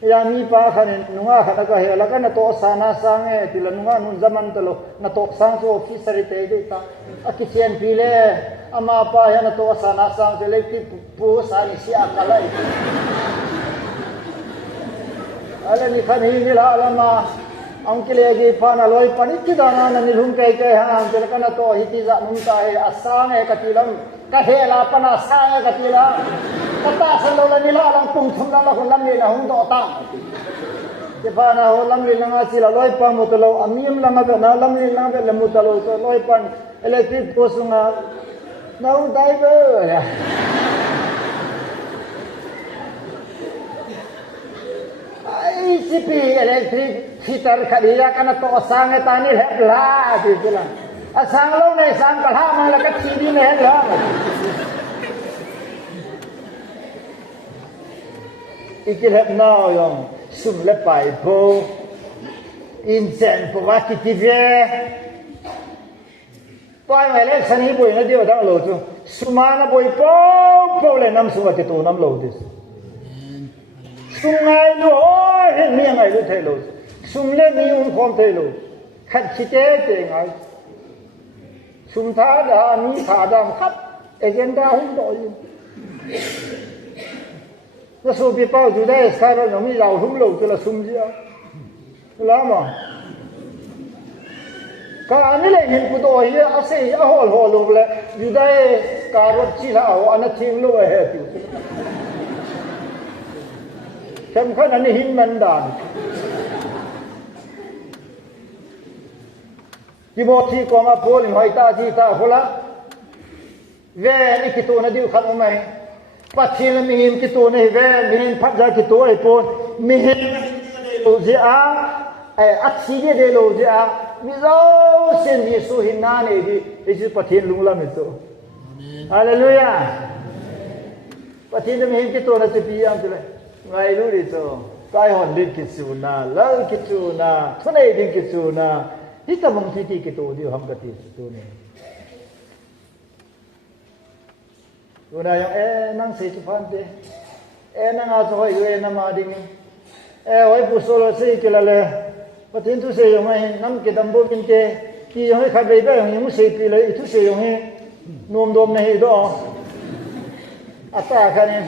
Ya mi pa khanin nunga khata ka hela kana to sana sange tila nunga nun zaman talo na to sang so officer te de ta akisian pile ama pa ya na to sana sang selective pu sa ni sia kalai. Ala ni khanin la alama angkilegi pana loi panit dana na nilhum kai kai ha angkel kana to hiti za nun ta e asang e katilam ka hela pana sang e katila kata salo la nila lang tung thum la ko lam ni na hung to ta ke pana ho lam ni nga sila loi pa mo to lo amim lang ga na lam ni lang ga lamu to lo so loi pan electric post nga no diver ya ICP electric heater khadira kana to sang e tani hela ti sila asang lo nei sang kalha ma la ka chidi ne hela ikil hep now yong sum le pai po insen po wa ki tive pai mai le sani boi na dio dang lo chu sumana boi po le nam suwa ti tu nam lo dis sungai lu oi hen mi ngai lu thai lo sum le mi un khom thai lo khat chi te te ngai sum tha da mi tha dam khat agenda hum do yin na so bi pao ju dai sai ro no mi lao hum lo tu la sum ji a la ma ka ani le hin pu do ye a se a hol hol lo le ju dai ka ro chi la o ana thing lo he tu sắm khăn anh hin man đàn Timothy ko ma Paul mai ta ji ta hola ve ni kitu na diu khan mai pathil mi hin kitu ne ve mi hin phat ja kitu ai pon mi hin lo ji a ai aksi de lo ji a mi zo sen Yesu hin na ne di ji pathil lung la mi to hallelujah pathil mi hin kitu na ti am tu ngai lu ri so kai hon dit kisu na la kisu na thunai din kisu na hi ta mong thi ki to di ham ka ti tu ne tu na yang nang se chi phan te nang a so hoi na ma ding hoi pu so lo se ki la le patin tu se yong ai nam ki dam bo bin te ki yong ai kha bei ba yong se pi le tu se yong ai nom dom na hi do ata kha ne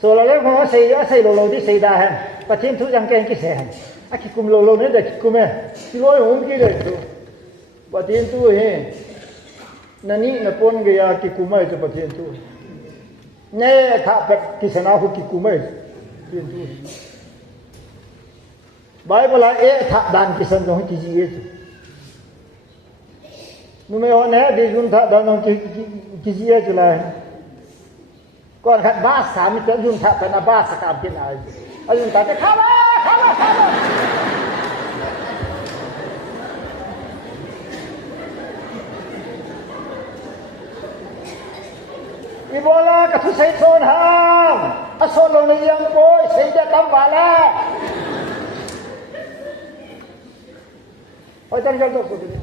so la le ko sei lo di sei da ha patin thu jang ken ki se ha aki kum lo ne da ki kum e ki lo hum ki de tu patin tu he nani na pon ge ya ki kum ai to patin tu ne tha pe ki sana hu ki kum ai patin tu bible la tha dan ki san jong ki ji ye nu me ho ne di jun tha dan jong ki ji ye chu laก่อนขัดบ้าสามีจะยุ่งถ้าเป็นบ้าสกามกินอะไรอายุแต่จะเข้ามาอีโบลากับทุเซโซนห้ามอโซนลงในยังโอยเสียงจะกำบาแล้วโอ้ยจังตัวสุดเลย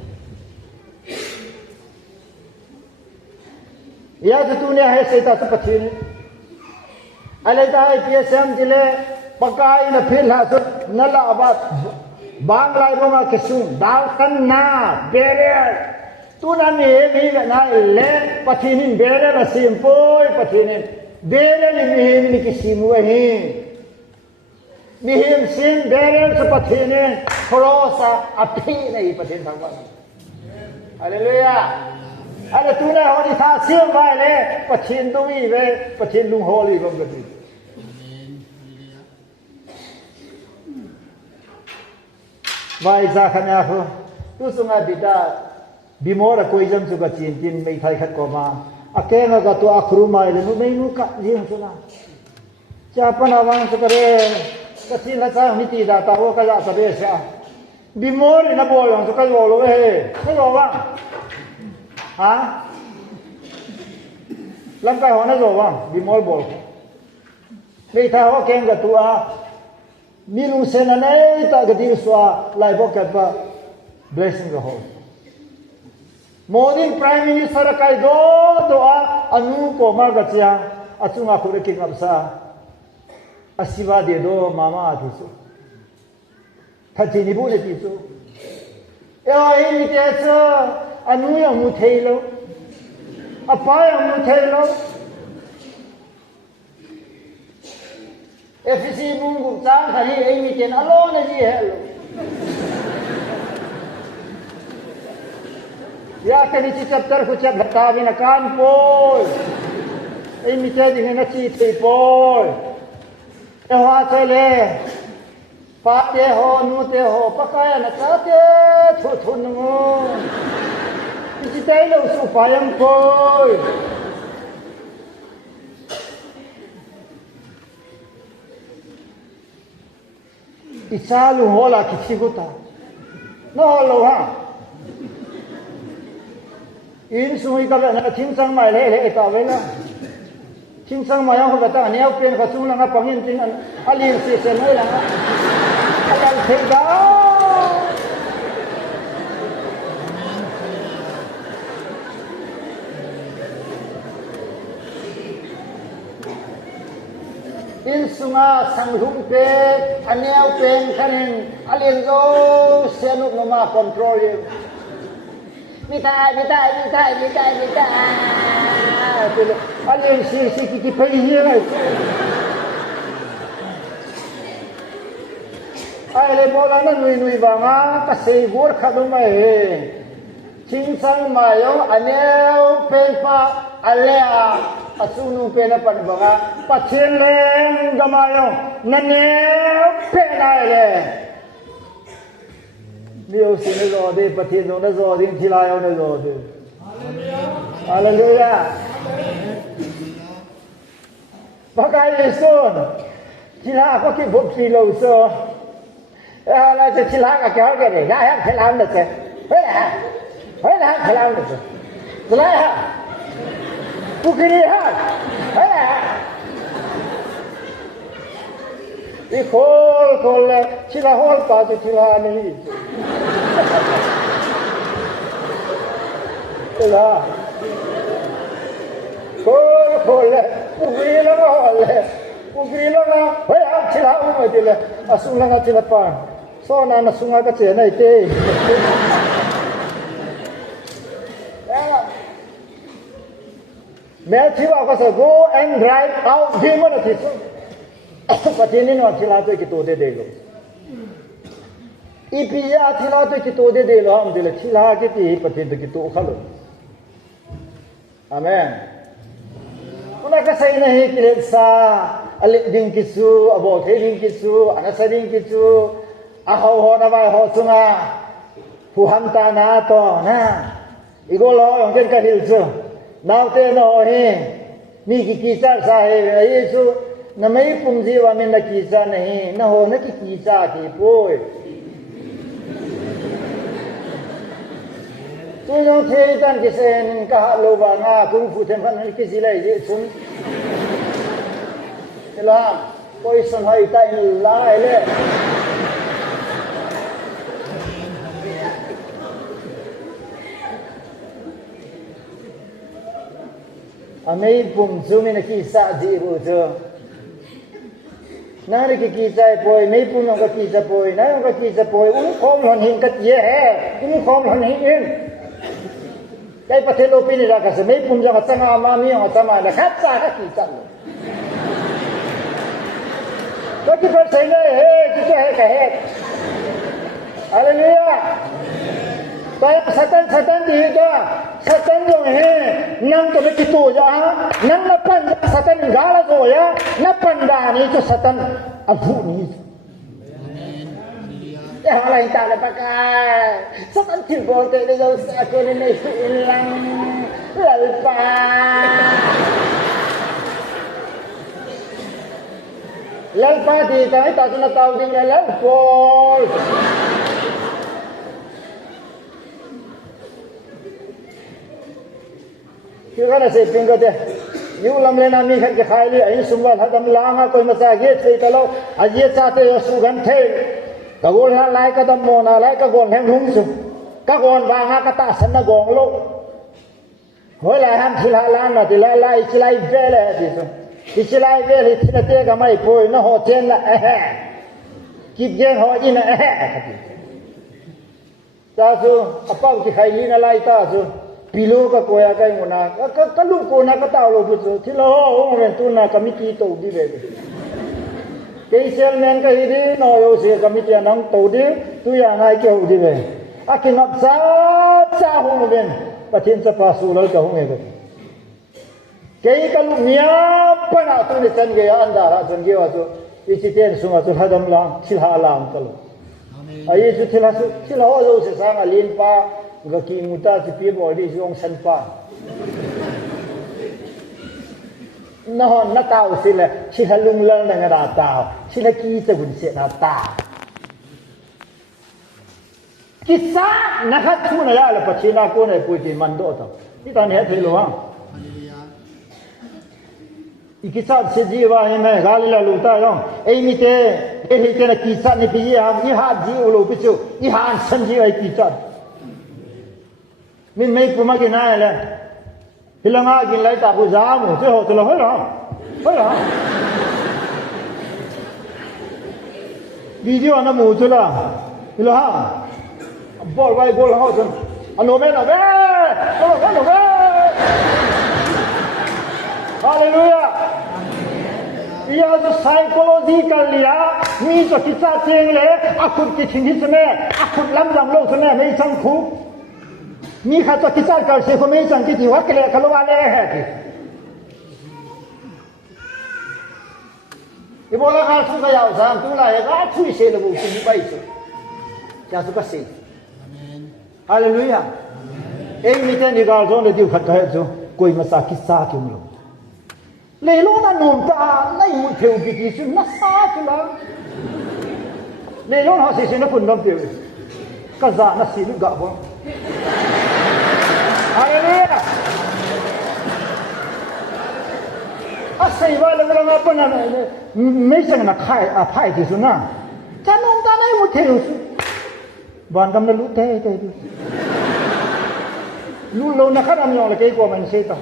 ยาจะตัวเนี่ยให้เสียตาสุขทีนอะไรได้พีเอสเอ็มจิเลปากายนะพิลาสุดนั่นละอาบัดบางรายบ่มาคิสุดาวกันนาเบเรตัวนั้นมีแบบนั้นเล่ปะทีนินเบเรนะซิมโปยปะทีนินเบเรนี่มีคิสิมัวหิมีหิมซิมเบเรสปะทีนินโครสะอภิในปะทีนทางวันฮาเลลูยาอะไรตัวนี้เขาที่ท่าเชื่อไว้เลยปะทินตัวนี้เลยปะทินลุงโฮลีลงกันดิไว้จากขณะเขาตัวสงฆ์บิดาบิโมระคุยจำสุกจีนไม่ใครขัดกมา Akenga ka tu akrumai le nu mei nu ka liang suna. Siapa nawang sekare kasi la sa ni ti da ta o ka la sa be sa. Bimol na bolong so ka lo ka lo wa. Ha? Lam kai ho na lo wa bimol bol. Mei tha ho ken ka tu a milu sena nei ta ga dir swa lai bo ka ba blessing the whole. Morning Prime Minister kai do a anu ko ma ga chia achunga khu king apsa asiwa de do mama atu so thati ni bu le ti so ai mi te so anu ya mu thei lo apa ya mu thei lo FCC mungu chang khari ai mi ten alo na ji hello ya kani chi chapter khu chap bata bi na kan pol ai mi te ding na chi thei pol e hoa chele pa te ho nu te ho pa kaya na ka te thu thu ngo chi tai lo su pa yang pol isalu hola ki chiguta no lo ha in sui ka na thing sang mai le ta ve la thing sang mai ho ka ta neu pen ka chung la nga pangin tin ali se se noi la alang thei da in sunga sanghum pe aneu pen khanin alien zo senuk ngoma control ye mita alien si ki pai ye ai le bola na nui ba nga ka sei gor khadu mai ching sang ma yo aneu pen pa alea asunu pe na pan ba pa chen leng ga ma yo nane pe na le Dio si ne zo de pati zo na zo ding thi la yo na zo de hallelujah pakai yeson thila ko ki bok ki lo so la se thila ka kya ke de ya ya khilam de se hai la khilam de se la ha pukiri ha I khol thila hol pa ji thila nahi la khol pukiri la hai ha thila u ma de la asung la thila pa so na sunga ka che nai te Matthew says, go and drive out demons. But he didn't want to tell us to do it. If he had tell us to do it, he would tell us to do it. Amen. Una kasi nahi kilsa alik din kisu about heading kisu anasading kisu ahaw ho na ba ho sunga huhanta na to na igolo yung ken kahilso now te no he mi ki kisa sa he yesu na mai pumji wa min na kisa nahi na ho na ki kisa ki poi tu yo the tan ki sen ka lo ba nga kung fu them phan ki si lai je chun ela poi son hai tai lai le Amei pum zumi na ki sa ji bu zo na ri ki sai poi mei pum no ka ki sa poi na ka ki sa poi un khom hon hin ka ye he un khom hon hin in dai pa the lo pi ni ra ka se mei pum ja ka tsanga ma mi ho tsama la khat sa ka ki sa ko ki pa sai ne he ki he ka he hallelujah Kaya satan di ito, satan yung nang tuloy ito ya, nang napanda satan yung gala ko ya, napanda nito satan abu nito. Ya halay tala pa ka, satan tilbo tayo sa ako na ilang lalpa lalpa thì cái ta sẽ tao đi là lalpol cái này sẽ pinga thế yêu làm lên ami khát cái khai li anh sung vào hadam langa koi masa ghét thấy tao aje chate su gan thế cái gol ha lai cái đam mona lai cái gol hem hung sung cái gol vàng ha cái ta san na gong lo hồi lại ham thil ha lan là thì lai chỉ lai về là thì chỉ lai về thì nó tiếc cái mấy phôi nó họ trên là kịp giang họ in là ta su apa cái khai li na lai ta su pilo ka koya kai ngona ka lu ko na ka taw lo bu thi lo ho ren tu na committee to di le ke salesman ka hi di no yo se committee nang to di tu ya nai ke ho di le a ki ngap sa ho ren pathin sa pa su lo ka ho nge ke ka lu nya pa na tu ni chan ge an da ra chan ge wa so i chi ten su ma tu hadam la thil ha lam ka lo ai su thil ho lo se sa nga lin pa ga ki muta si pi bo di jong san pa na tao si la si halung lang na nga tao si la ki sa gun se na ta kisa na khat thu na ya la pachina ko ne pu ti man do ta ti ta ne thei lo ha ikisa se ji wa he me ga li la lu ta yong ei mi te e hi te na kisa ni pi ya ni ha ji u lo pi chu ni ha an san ji ai kisa mình mấy phụ mắc cái này là thì là ngay cái lấy tạp của giá một chứ họ thì là hết rồi video nó mù chứ là thì là ha ball vai ball họ chứ anh nói nó về hallelujah bây giờ psychologically mi cho kita cheng le akut ki thing hi me akut lam jam lo chứ me mấy chang khu mi khát cho kita kal se ko me chang ki ti wa kle khalwa le he ki ibola kal su ka yaw sam tu la he ga thui se le bu ki bai se cha su ka se amen hallelujah ei mi te ni gal zo ne diu khat ka he zo koi ma sa ki sa ki mu le lo na nom ta nai mu theu ki ti su na sa ki la le lo ha se se na kun dam te ka za na si lu ga bo hallelujah asai wa le ra ma pa na me sang na khai a phai ti su na cha nom ta nai mu theu su ban kam na lu te lu lo na kha ram yo le ke ko man se ta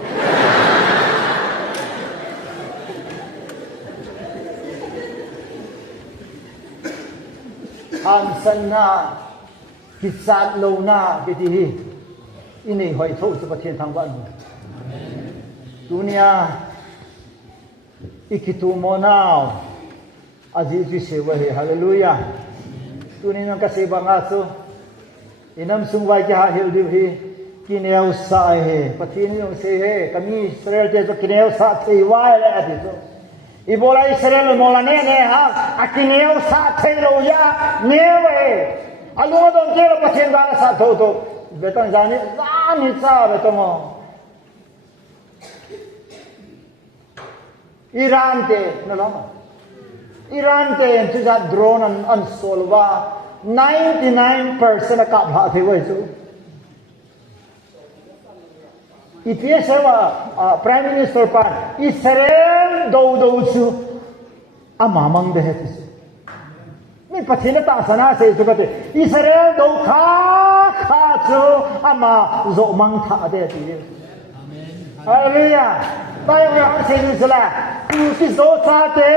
an san na ki sat lo na ke ti hi ini hoi tho su pa thiên thang ban dunia ikitu mo now aziz ji se wa he hallelujah dunia ka se ba nga su inam sung wai ki ha hil di hi kineu sa he pathin yong se he kami israel te so kineu sa thei wai la ati so ibola israel mo la ne ha akineu sa thei lo ya ne we alu don ke lo pathin ga sa tho to beton jani sa beton mo Iran te no lo Iran te chu ja drone an solva 99% ka bha the wai chu EPS wa prime minister pa Israel do chu ama mang de he mi pathina ta sana se chu ka te Israel do kha chu ama zo mang tha de ti amen hallelujah bai wa se ni sala tu si zo cha te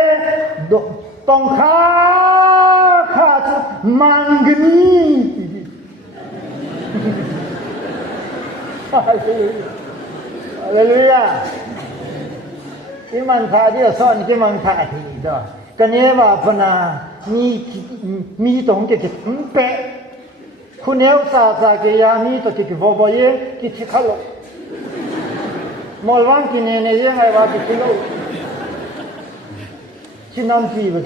tong kha chu mangni hallelujah iman tha dia son ki man tha thi do kane wa phana mi tong ke pe khuneu sa ke ya mi to ke vo vo ye ki thi khalo molwan ki ne ye ngai wa ki lo chinam ji ba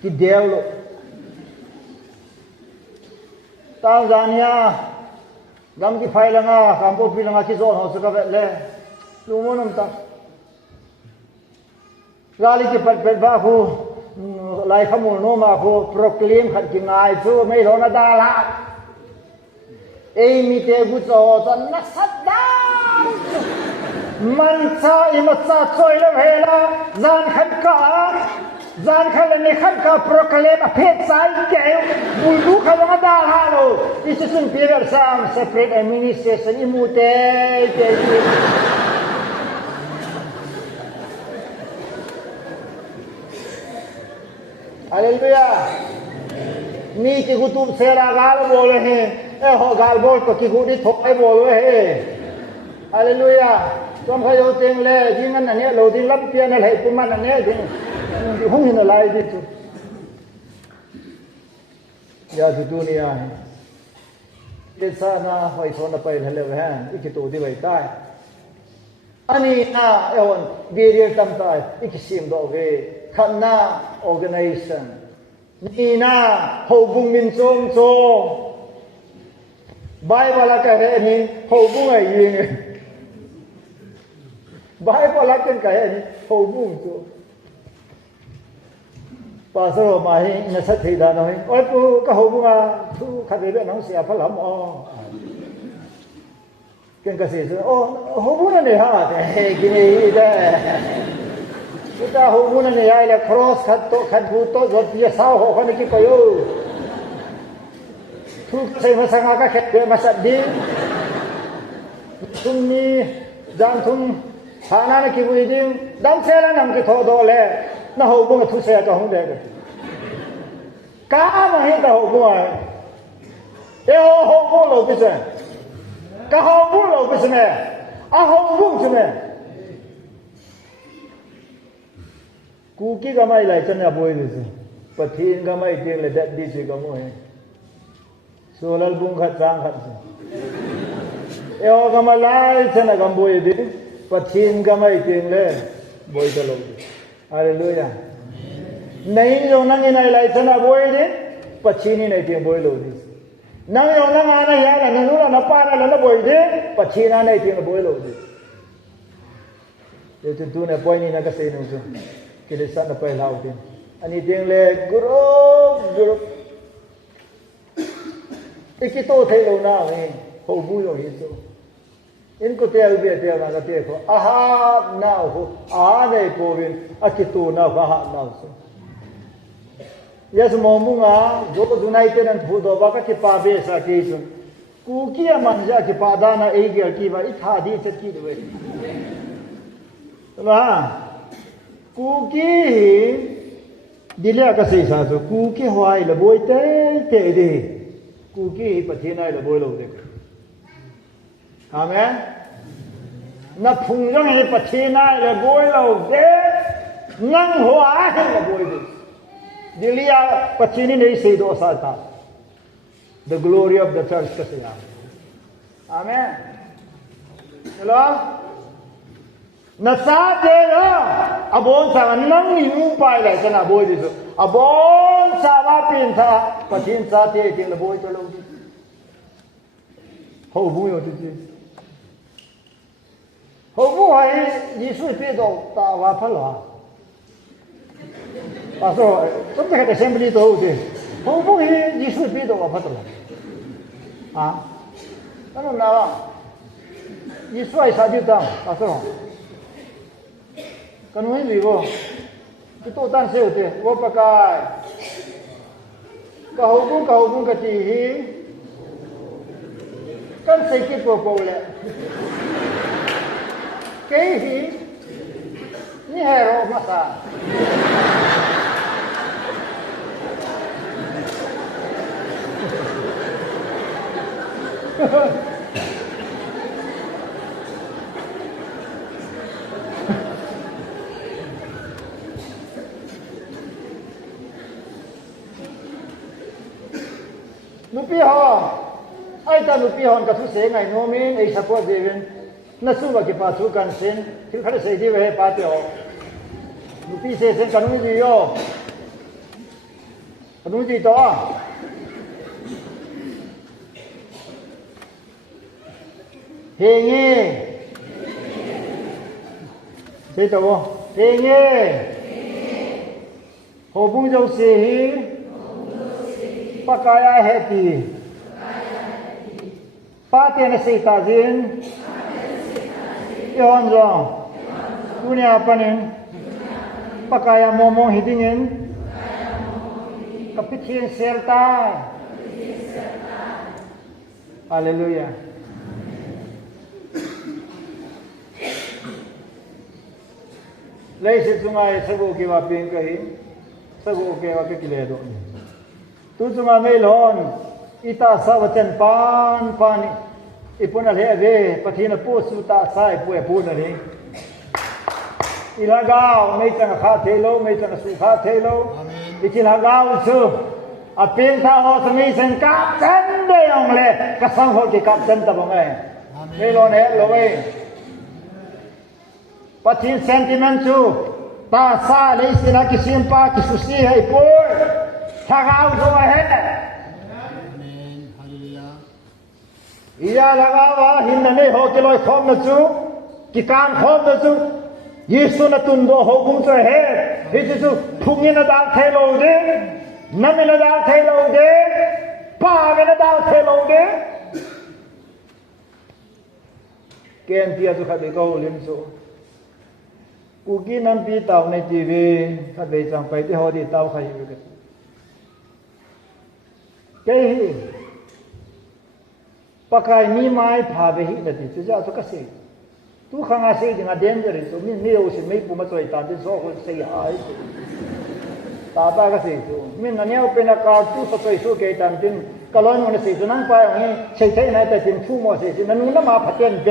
ki deu lo Tanzania gam ki phai langa kam po pi langa ki zon ho suka le lu mo nam ta gali ki pat pet ba khu lai khamul no ma khu proclaim khat ki ngai chu mai lo na da la ei mi te gu cho tan na sat da man cha i ma cha choi le hela zan khat ka zan khat le khat ka proclaim a phet sai ke bul du kha lo da ha lo is sun pi ver sam separate administration i mu te te Hallelujah. Ni ki kutum sera gal bole hai. Ho gal bol to ki kudi thoi bole hai. Hallelujah. Tom khayo teng le jingan na ne lo din lap pian na lai puman na ne ding. Hung hin lai di tu. Ya tu dunia hai. Ke sa na hoi thon na pai thale ha. Iki tu di bai tai. Ani na eon birier tam tai iki sim do ve. Khana organization ni na ho bung min chom chom bible la ka he ni ho bung ai yin bible la ken ka he ni ho bung chu pa so ma hi na sat thei da noi oi pu ka ho bung a thu kha be be nong sia phalam o ken ka se so ho bung na ne ha de ki ni de kita hubungan ni ay la cross khat buto jod dia sao ho kan ki koyo thu sai masanga ka khet be masad di tumni jan thum thana na ki bui ding dam se la nam ki tho do le na hubung thu se ka hung de ka ma hi ka hubung ai e ho hubung lo bi se ka hubung lo bi se me a hubung se me Kuki gamai lai chana boy dise pathin gamai teng le dat di che gamo hai solal bung khat sang khat se eo gamai lai chana gam boy di pathin gamai teng le boy ta lo hallelujah nahi jo nang inai lai chana boy di pathin ni nai teng boy lo di nang yo nang ana ya la nanu la na pa la na boy di pathin na nai teng boy lo di ye tu ne boy ni na ka se no jo Kita sana pai lautin. Ani tiang le group. Ikito thei lo na ni ho bu yo hi so. In ko te ubi te na ka te ko. Aha na ho. A nei ko bin akito na ba ha na so. Yes mo mu nga jo dunai te nan thu do ba ka ki pa be sa ke so. Ku ki man ja ki pa da na e ge ki ba I tha di chet ki de we. Ba Kuki dilia ka sei sa so kuki hoai la boi te te de kuki pathinai la boi lo de amen na phung jang he pathinai la boi lo de nang hoa la boi de dilia pathini nei sei do sa ta the glory of the church ka sei amen hello na sa de lo abon sa nang ni mu pai lai chana boy di so abon sa ba pin tha pathin sa te ke la boy to lo di ho bu yo ti ho bu hai yi sui pe do ta wa pha lo pa so to te ka assembly to di ho bu yi sui pe do wa pha to lo ano na wa yi sui sa di ta pa so Kan hui li wo Ito tan se te wo pakai ka hubung ka ti hi kan se ki po le ke hi ni hero masa Nupi ho ai ta nupi hon ka thu se ngai no min ai support devin na su ba ki pa thu kan sin thil khare se di we pa te ho nupi se sen kan ni yo anu ji to Hề nghe. Thế đâu không? Hề nghe. Hồ bung dâu xì hí. Pakaya heti. Pa tiền sĩ ta dinh. Ion rong. Dunia panin. Pakaya momong hidingin. Kapithin serta. Hallelujah. Lấy sự ngay sabo kia mà pin cái sabo kia mà cái lệ đó. Tu chúng mấy lon ita sa vchen pan ipuna le ve pathina pu su ta sai pu pu na ni. Ilagao mấy chang kha thelo mấy chang su kha thelo. Ichilagao su apin tha ho sami sen kap chân de ong le ka sang ho ki kap chân ta bong ai. Mấy lon he lo ve. Pathin sentiment chu ta sa le sina ki simpa ki susi hai por thagao zo he Amen. Hallelujah. iya lagawa hinna ne ho ki loi khom na chu ki kan khom na chu Yesu na tun do ho kum cho he hi chu phung na dal thai lo de nam na dal thai lo de pa na dal thai lo de ken tia chu khat de ko lim soกูกินน้ำปีเต่าในทีวีถ้าไปจังไปที่หอที่เต่าใครอยู่กันเกย์ปากไก่มีไม้ผ่าไปหินนาทีจะจะทุกสิ่งทุกครั้งอาศัยถึงอาเดนเดอร์สุดมีเอาสิ่งไม่ปุ่มมาช่วยตามที่สองคนเสียหายตาบ้าก็สิ่งสุดมีนั่นเนี่ยเป็นอาการทุกข์ช่วยสู้เกย์ตามที่กะล้อนมันสิ่งสุดนั่งไปอย่างนี้ใช่ใช่ไหมแต่ถึงชั่วโมงสิ่งนั้นนู้นมาพัฒน์เจนเ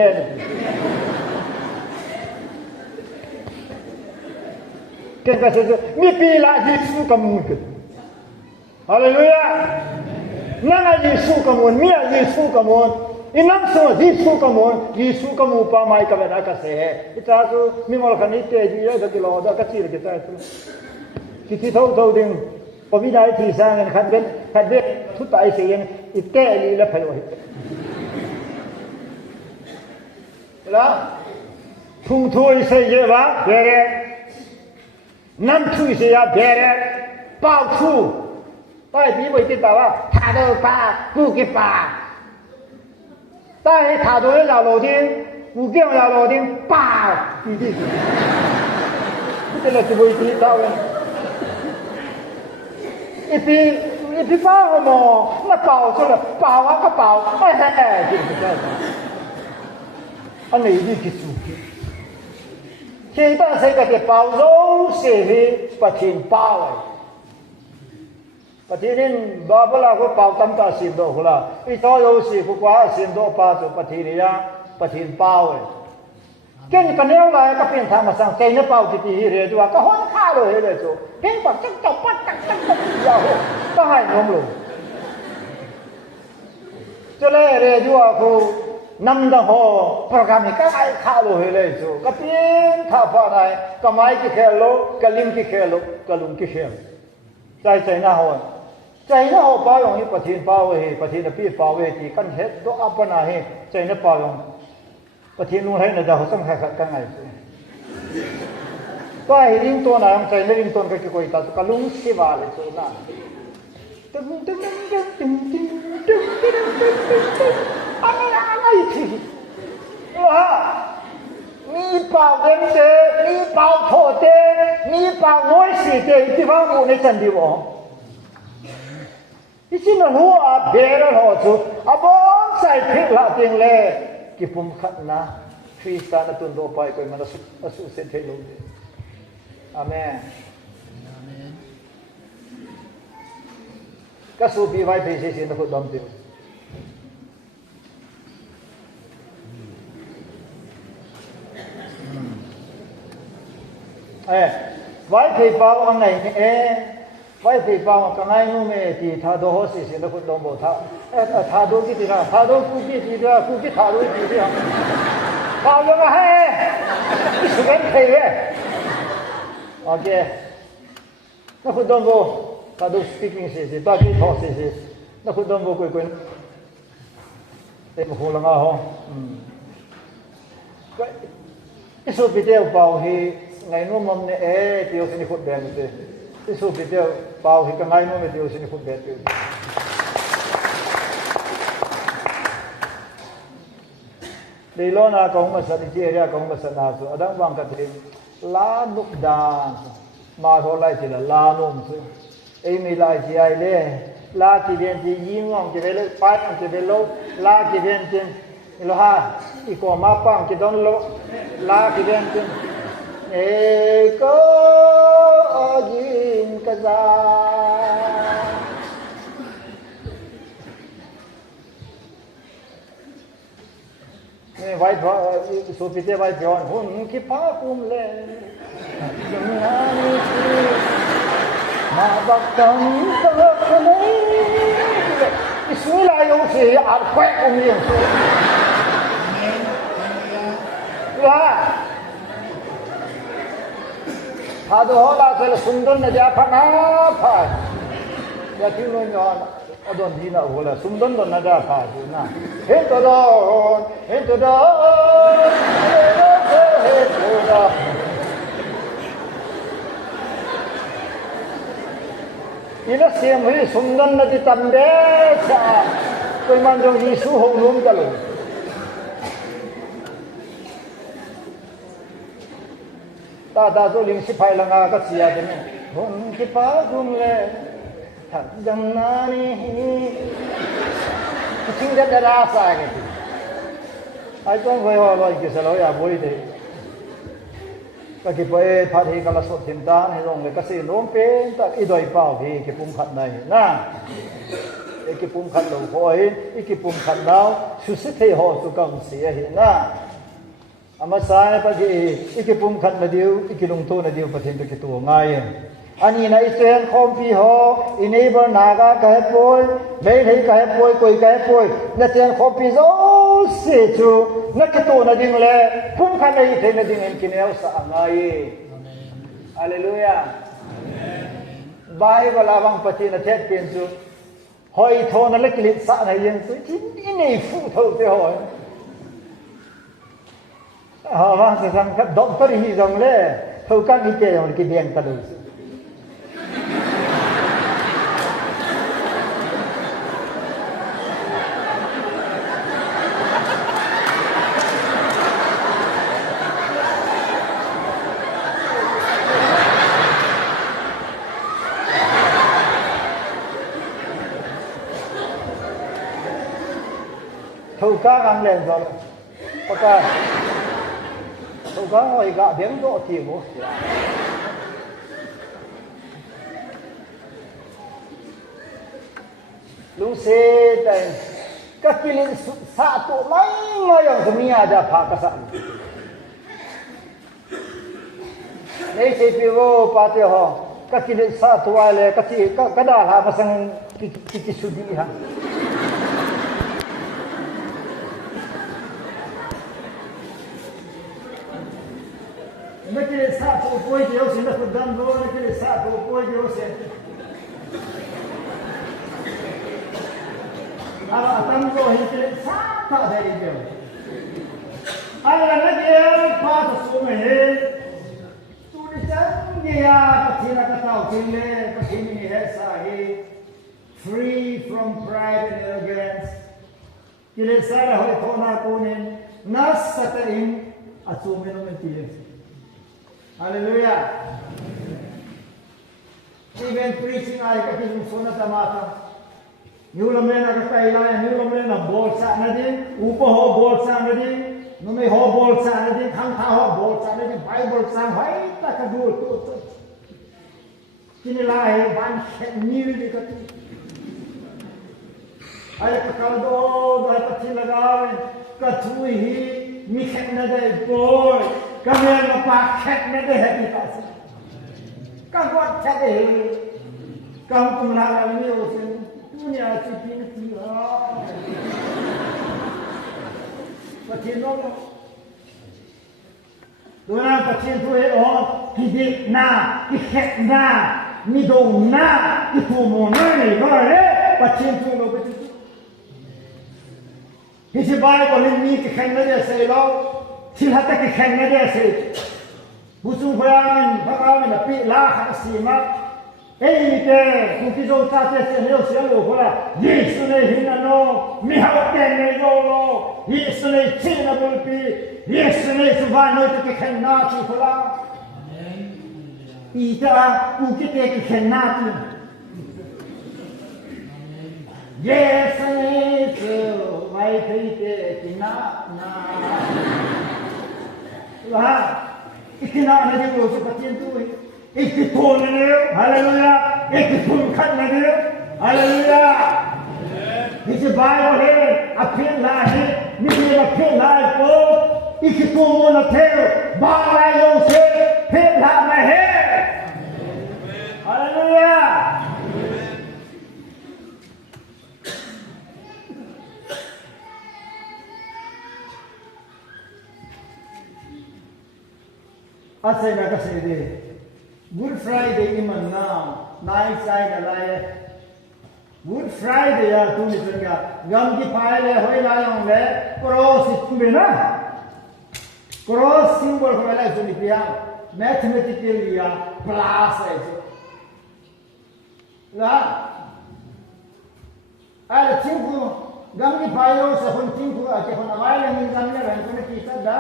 ก่งก็สุดมีปีละยิสุกมูลกันฮาเลลูยานั่งยิสุกมูลมียิสุกมูลอินังสวยิสุกมูลยิสุกมูปาไมกับเวลาก็เสียอิตาสุมีมอลคันนี้เตจีเยอะก็กิโลดก็ชีรกิจใจสุที่เท่าดึงพอวินัยที่สร้างเงินขัดเบ็ดทุตไอเสียงอิเตลีและพลอยแล้วทุ่งทุยเสียบ้าเบรน้ำทุยเสียเบรเป่าทูใต้ปีไม่ติดตาว่าถ้าโดนป่ากูกินป่าใต้ถ้าโดนเราโลดิ้งกูเกี่ยวเราโลดิ้งป่าดีดีที่เราจะไปตีเต่าเลยอีพีป่าก็มอแล้วเป่าใช่ไหมเป่าอ่ะก็เป่าไอ้แห่จริงใช่อันนี้ดีที่สุด现在谁个的包容社会不听包哎，不听人爸爸那个包当大心多了，一到有时不挂心多包就不听人家不听包哎，跟个鸟来个变他们上跟那包就第一人就话个很卡了起来做，跟个这就不然后都还弄了，就来人就话个。năm đồng hồ program này các ai khá rồi hele cho các biến thả phá này các máy cái khéo lô các lim cái khéo lô các lùng cái khéo chạy na hồ bao nhiêu phát triển bao về phát triển là biết bao về thì căn hết đó áp bên này chạy na bao nhiêu phát triển luôn hay là đâu sang khai khát cái nàyก็ไอ้ลิงตัวนั้นใจลิงตัวก็คือคนตาก็ลุงสิว่าเลยตัวนั้นอะไรที่มีเป่าเงินเดมีเป่าโทษเดมีเป่าโวยสีเดที่ว่ามูในจันดีวะที่จริงแล้วหัวเบรหัวจุอาบอนใส่พริกละเพียงเล่กี่ปุ่มขัดนะคริสต์นตุนโดไปก็มันสุเสถียรลงอาเมนก็สู้ปีไว้เพย์เสียนพุทธดอมเดียวไว้เพย์เปล่าอันไหนไว้เพย์เปล่าก็ง่ายนู่นเมื่อที่ท่าโดโฮสิเสียนพุทธดอมบ่ท่าโดกี่ทีนะท่าโดกูกี่ทีนะกูกี่ท่าโดกี่ทีนะท่าโดก็ให้สุกันเพย์โอเคนักพุทธดอมบ่ท่าดูสปีกิ้งเสียตาที่ทอเสียนักขุดดำบุกคุยเต็มหัวละงาฮะ isu video pau hi ngai no mom ne tio sini khut ben te isu video pau hi ka ngai no me tio sini khut ben te de lo na ko ma sa ni area ko ma sa na so adang bang ka thin la nuk dan ma tho lai chi la nom so ai mi lai chi ai le la chi bien chi yin ngong chi le pai chi le lo la chi bien chi lo ha i ko ma pang chi don lo la chi bien chi e ko yin ka za vai so pite vai pion hun ki pa kum le jangani ma bakam ta kale isu la yo se ar kwek kum ye wa ha do hola sel sundon na ja phana pha ya ti no nyon adon di na hola sundon don na da pha du na he to do ina siam hi sundon na ti tam de cha koi man jong Yesu hong lum ka lo ta zo ling si phai la nga ka sia de ne hong ki pa gum le thak jam na ni ching da da sa ke ai con voi ho lo ki sa lo ya boi de ka ki pai phat hi ka la so thim ta ni rong le ka si nom pe ta i doi pau hi ki pum khat nai na e ki pum khat lo hoi i ki pum khat nau su si the ho su kam si hi na ama sai pa ji i ki pum khat na diu i ki lung to na diu pathin ki tu ngai ani na isen khom pi ho enable naga ka poi bei thei ka poi koi ka poi na chen khom pi zo se chu na ka to na ding le pum khan nei thei na ding en kineu sa angai hallelujah bible awang pati na thet pen chu hoi tho na le kilit sa na yen chu tin nei fu tho te hoi ha wa sa sang ka doctor hi jong le thau ka ni te jong ki beng ta du thâu cá ăn lên rồi, ok, thâu cá hồi gạ biến độ thì bố, lúc xe đây, các cái linh sát tụ mấy người yang kami ada pakasa, đây xe pivo pati ho, các cái linh sát tụ ai le, các đà ha masang kikisudi ha. Naquele sapo o poi de Deus ainda foi dando valor naquele sapo o poi de Deus. Agora estamos hoje naquele sapo daí Deus. Agora naquele pato sume tu disang dia patina katau kile pasini essa aí free from pride and arrogance. Kile sara hoi thona kunin nas satarin asume no mentir. Hallelujah. Even preaching ay kapilong sunat na mata. Niulam na kakailan, niulam na bolsa na din, upo ho bolsa na din, numay ho bolsa na din, hangta ho bolsa na din, Bible sa hay takadul to. Kinilahi ban nil di kati. Ay kakaldo, ay patilagawin, katuhi, mikhet na day boy. Kami yang pakai nade hati kasih. Kau buat cade, kau kumlaga ini usin dunia cipin tiga. Pacin dong. Orang pacin tu oh hidup na, hidup na, midong na, itu mana ni boleh pacin tu lo betul. Hidup baik kalau ni kekayaan dia selalu silhata ki khenna de se busung khoyan phakamin pi la kha sima ei ke kuki zo ta te se leo se lo khola yesu ne hinano mi ha te ne lo lo yesu ne china bol pi yesu ne subhano te ki khenna chi khola ita kuki te ki khenna ti yesu ne so mai thei te ki na la ikina na de lo so patien tu ikitol na de hallelujah ikitul khat na de hallelujah this is bible here appeal la he ni ne appeal la ko ikitul mo na the ba la yo se phe la ma he hallelujah asai na ka se de good friday iman na night side alai good friday ya tu ni senga gam ki pai le hoi la yong le cross tu be na cross symbol ko la tu ni pia mathematically ya plus hai la ala chinku gam ki pai lo sa hon chinku a ke hon awai le min gam le ran ko ni ki sa da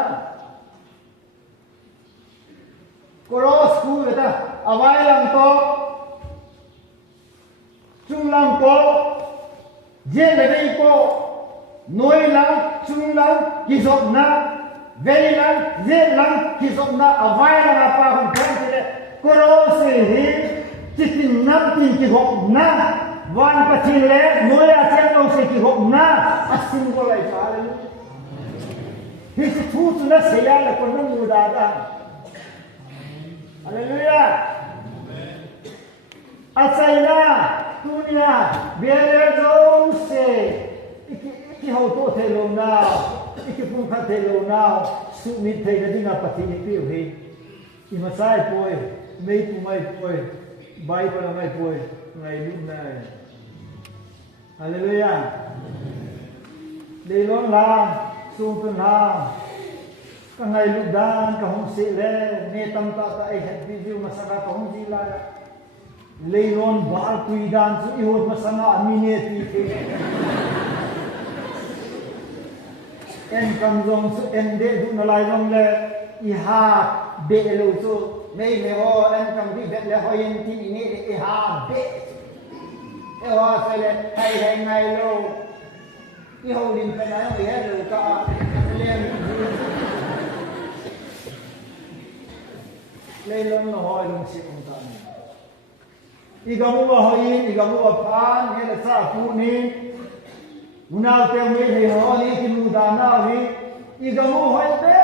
cross ku eta awai lang to chung lang ko je le dei ko noi lang chung lang ki zop na vei lang je lang ki zop na awai lang apa hon kan le cross hi chitin nam tin ki hop na wan pachin le noi a chen lo se ki hop na asim ko lai cha le hi se thu tu na se ya le ko nu da da hallelujah asaina dunia biar zo se iki ho to the lo na iki pun kha the lo na su mi the na dinga pati ni pi he I ma sai poi mei tu mai poi bai pa mai poi ngai lu na hallelujah le lo la su tu na ka ngai lu dan ka hong se le ne tam ta ta ai het video masaka ka hong ji la leiron bal kui dan su I hot masanga amine ti ke en kam jong su en de du na lai jong le I ha be lo su mei me ho en kam bi bet le ho yen ti ni I ha be e ho se le ai hai ngai lo I ho lin pe na I he lo ka le leilon no hoi long si ong tan igamu wa hoi igamu wa pan ne la sa pu ni unal te me he ho ni ki mu da na wi igamu hoi te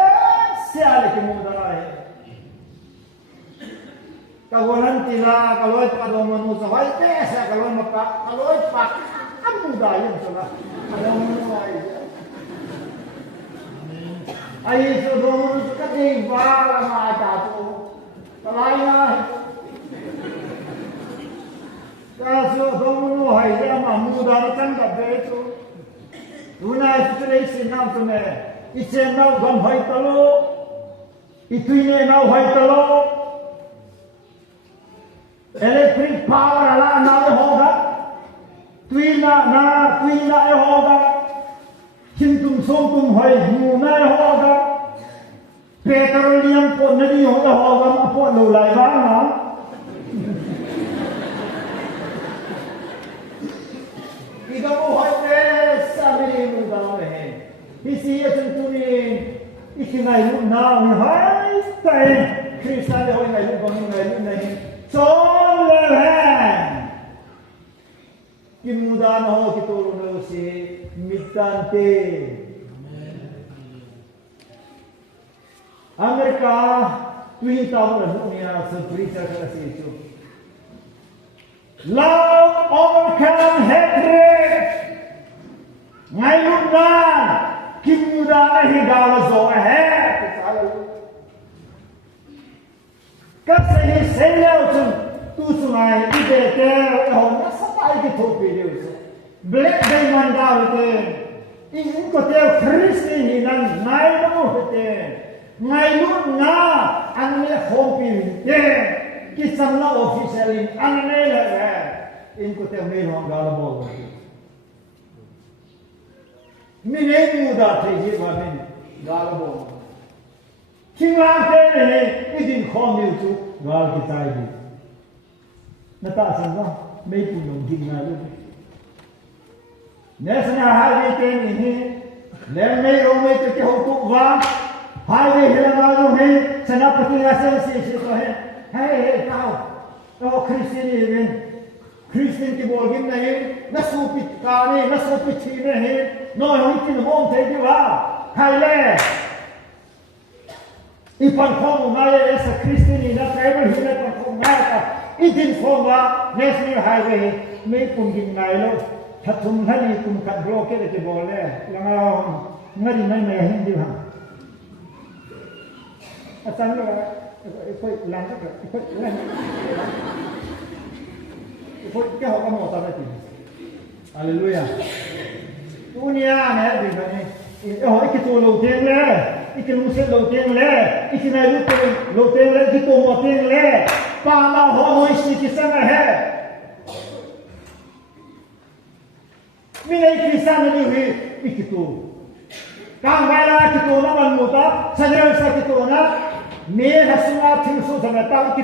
sia le ki mu da na he ka golan ti la ka loi pa do manu sa hoi te sa ka loi ma pa ka loi pa amu da yin sa la ka do manu ai ai so do manu ka ti va la ma ta tu Talai na kaso domo hai ya ma muda na kan da be to una situation na to me iche na gam hai talo ituine na hai talo electric power ala na hoga tuina e hoga kintum somtum hai mu na hoga petroleum po na di ho ga po lo lai ba na iga mo hai te sabi mo da me isi ya tu ni ikinai lu na mi hai tai krista de ho ngai lu ko ngai lu nai so le han ki muda na ho ki to no si mitante Amerika tuhi tahu lah dunia seperti saya itu. Love overcome hatred. Ngayunan kimudan hidawa zoe Kasi saya tu sungai ide ke hon sampai ke topi dia. Black diamond dah itu. in ko te Christi ni nan nai mo te ngai lu na an le khom pi te ki sam la official in an le la in ko te me hong ga la bo mi ne mu da te ji wa min ga la bo king lang te ne i din khom mi chu ga ki tai di na ta san ba me pu nong ding na lu National Highway 10 ini, lemai romai tu ke hukum wang, highway hilang lalu ni, sana petinggasan si tu hei kau Kristen ini, Kristen ki bolgim nahi, nasupit kani, nasupit cini nahi, no yang ikin home tadi wah, Thailand. Ipan kong umaya esa Kristen ini, na tribal hilang ipan kong umaya, ikin kong wah, National Highway, me pungging nailo. Hatum hari kum kat bloke de boleh lang ngari mai mai hindi ha asan lo ikoi lang ka ikoi lang ikoi ke ho ka mo ta ti haleluya dunia ne di bani ho ikito lo teng le ikin muset lo teng le ikin ai lo teng le ikito mo teng le pa ma ho mo isi ki sana he Minai Kristen ni hui ikitu. Kang bala kitu na man muta, sajal sa kitu na, me hasunga timsu sa mata